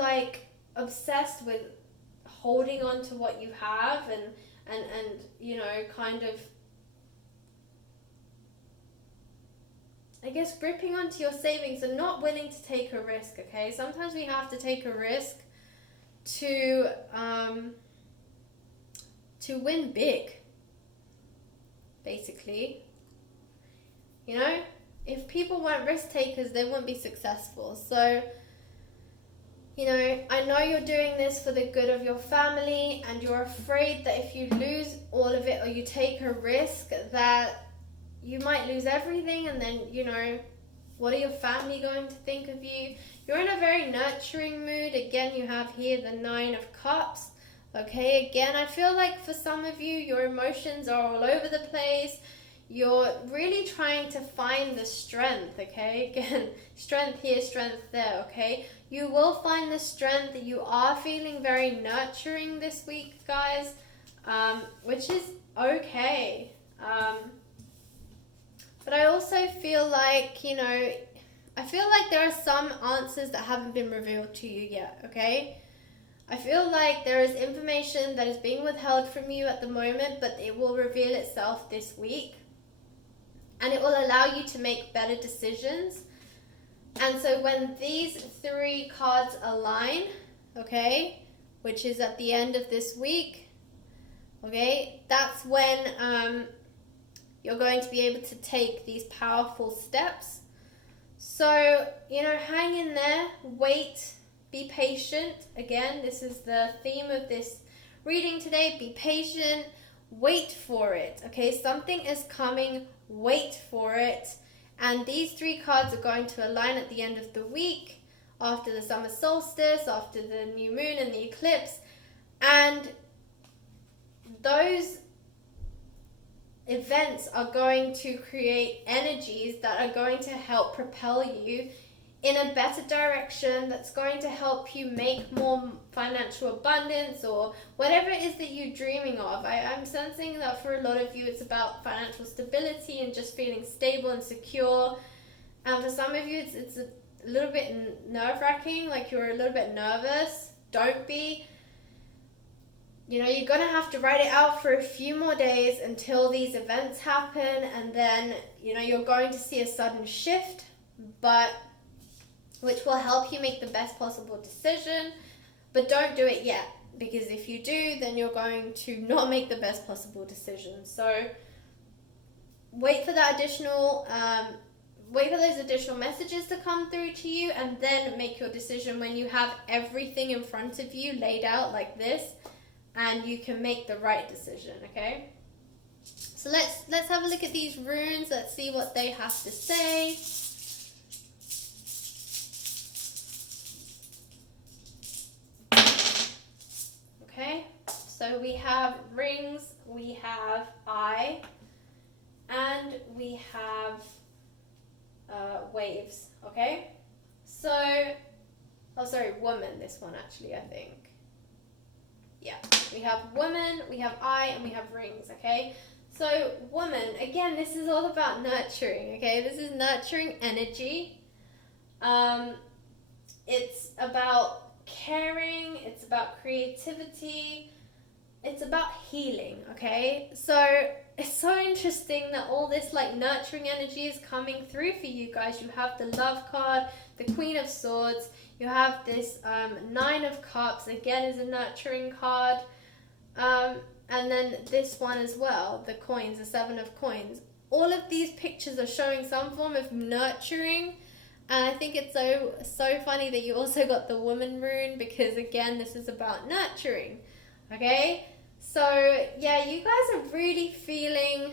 like obsessed with holding on to what you have and you know, kind of, I guess, gripping onto your savings and not willing to take a risk, okay? Sometimes we have to take a risk to win big, basically. You know, if people weren't risk takers, they wouldn't be successful. So, you know, I know you're doing this for the good of your family, and you're afraid that if you lose all of it or you take a risk that you might lose everything, and then, you know, what are your family going to think of you? You're in a very nurturing mood. Again, you have here the 9 of Cups. Okay, again, I feel like for some of you, your emotions are all over the place. You're really trying to find the strength, okay? Again, strength here, strength there, okay? You will find the strength. You are feeling very nurturing this week, guys, which is okay. But I also feel like, you know, I feel like there are some answers that haven't been revealed to you yet, okay? I feel like there is information that is being withheld from you at the moment, but it will reveal itself this week. And it will allow you to make better decisions. And so when these 3 cards align, okay, which is at the end of this week, okay, that's when you're going to be able to take these powerful steps. So, you know, hang in there, wait, be patient. Again, this is the theme of this reading today. Be patient, wait for it, okay? Something is coming, wait for it. And these 3 cards are going to align at the end of the week, after the summer solstice, after the new moon and the eclipse. And those events are going to create energies that are going to help propel you in a better direction, that's going to help you make more financial abundance or whatever it is that you're dreaming of. I'm sensing that for a lot of you, it's about financial stability and just feeling stable and secure. And for some of you, it's a little bit nerve-wracking, like you're a little bit nervous. Don't be. You know, you're going to have to write it out for a few more days until these events happen, and then, you know, you're going to see a sudden shift, but which will help you make the best possible decision. But don't do it yet, because if you do, then you're going to not make the best possible decision. So wait for that wait for those additional messages to come through to you, and then make your decision when you have everything in front of you laid out like this, and you can make the right decision, okay? So let's have a look at these runes. Let's see what they have to say. Okay, so we have rings we have I, and we have waves, okay? So, oh sorry, woman, this one actually, I think. Yeah, we have woman, we have I, and we have rings, okay? So, woman, again, this is all about nurturing, okay? This is nurturing energy. It's about caring, it's about creativity, it's about healing, okay? So it's so interesting that all this like nurturing energy is coming through for you guys. You have the Love card, the Queen of Swords, you have this Nine of Cups, again is a nurturing card, and then this one as well, the coins, the Seven of Coins. All of these pictures are showing some form of nurturing. And I think it's so funny that you also got the woman rune, because again, this is about nurturing, okay? So yeah, you guys are really feeling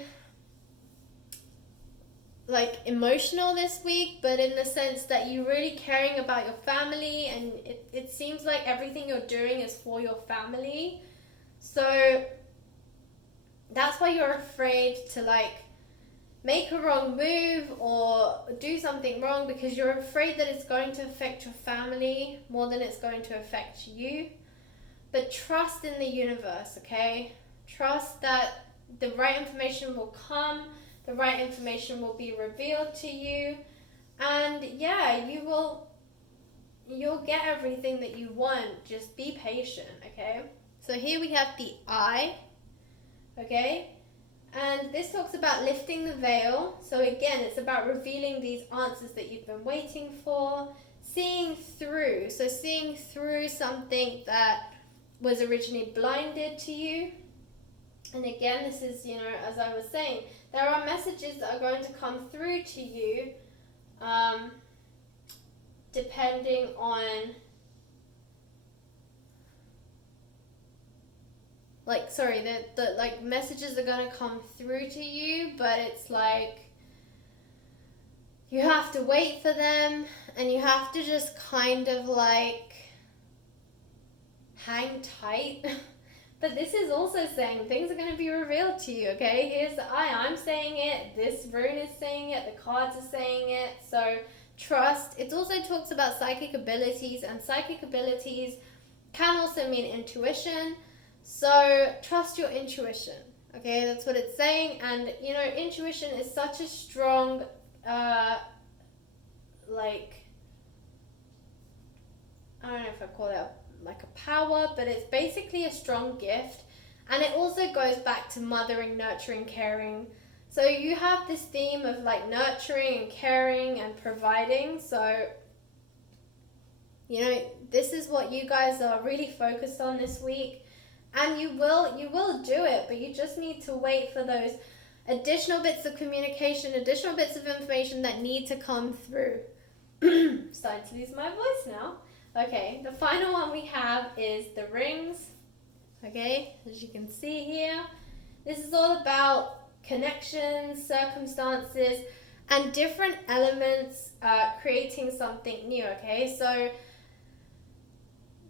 like emotional this week, but in the sense that you're really caring about your family, and it seems like everything you're doing is for your family. So that's why you're afraid to like make a wrong move or do something wrong, because you're afraid that it's going to affect your family more than it's going to affect you. But trust in the universe, okay? Trust that the right information will come, the right information will be revealed to you, and yeah, you'll get everything that you want. Just be patient, okay? So here we have the I, okay? And this talks about lifting the veil. So again, it's about revealing these answers that you've been waiting for, seeing through. So seeing through something that was originally blinded to you. And again, this is, as I was saying, there are messages that are going to come through to you depending on the messages are going to come through to you, but it's like you have to wait for them, and you have to just kind of like hang tight. But this is also saying things are going to be revealed to you, okay? Here's the I'm saying it, this rune is saying it, the cards are saying it. So trust. It also talks about psychic abilities, and psychic abilities can also mean intuition. So trust your intuition, okay? That's what it's saying. And intuition is such a strong I don't know if I call it like a power, but it's basically a strong gift. And it also goes back to mothering, nurturing, caring. So you have this theme of like nurturing and caring and providing. So this is what you guys are really focused on this week. And you will do it, but you just need to wait for those additional bits of communication, additional bits of information that need to come through. Starting to lose my voice now. Okay, the final one we have is the rings. Okay, as you can see here, this is all about connections, circumstances, and different elements creating something new. Okay, so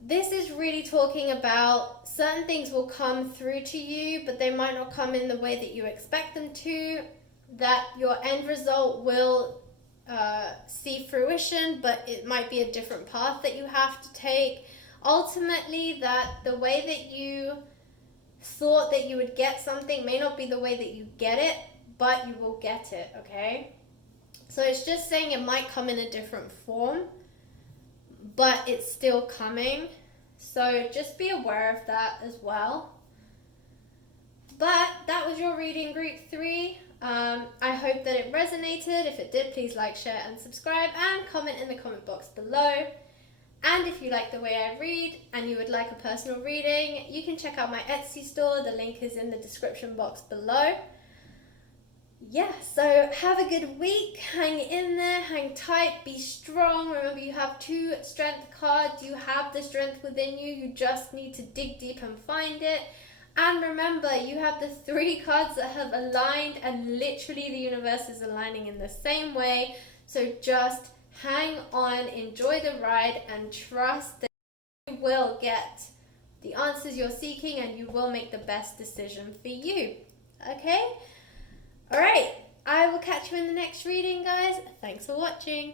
this is really talking about certain things will come through to you, but they might not come in the way that you expect them to, that your end result will see fruition, but it might be a different path that you have to take. Ultimately, that the way that you thought that you would get something may not be the way that you get it, but you will get it, okay? So it's just saying it might come in a different form, but it's still coming. So just be aware of that as well. But that was your reading, group 3. I hope that it resonated. If it did, please like, share, and subscribe, and comment in the comment box below. And if you like the way I read and you would like a personal reading, you can check out my Etsy store. The link is in the description box below. Yeah, so have a good week. Hang in there, hang tight, be strong. Remember, you have 2 strength cards. You have the strength within you. You just need to dig deep and find it. And remember, you have the 3 cards that have aligned, and literally the universe is aligning in the same way. So just hang on, enjoy the ride, and trust that you will get the answers you're seeking, and you will make the best decision for you. Okay? Alright, I will catch you in the next reading, guys. Thanks for watching.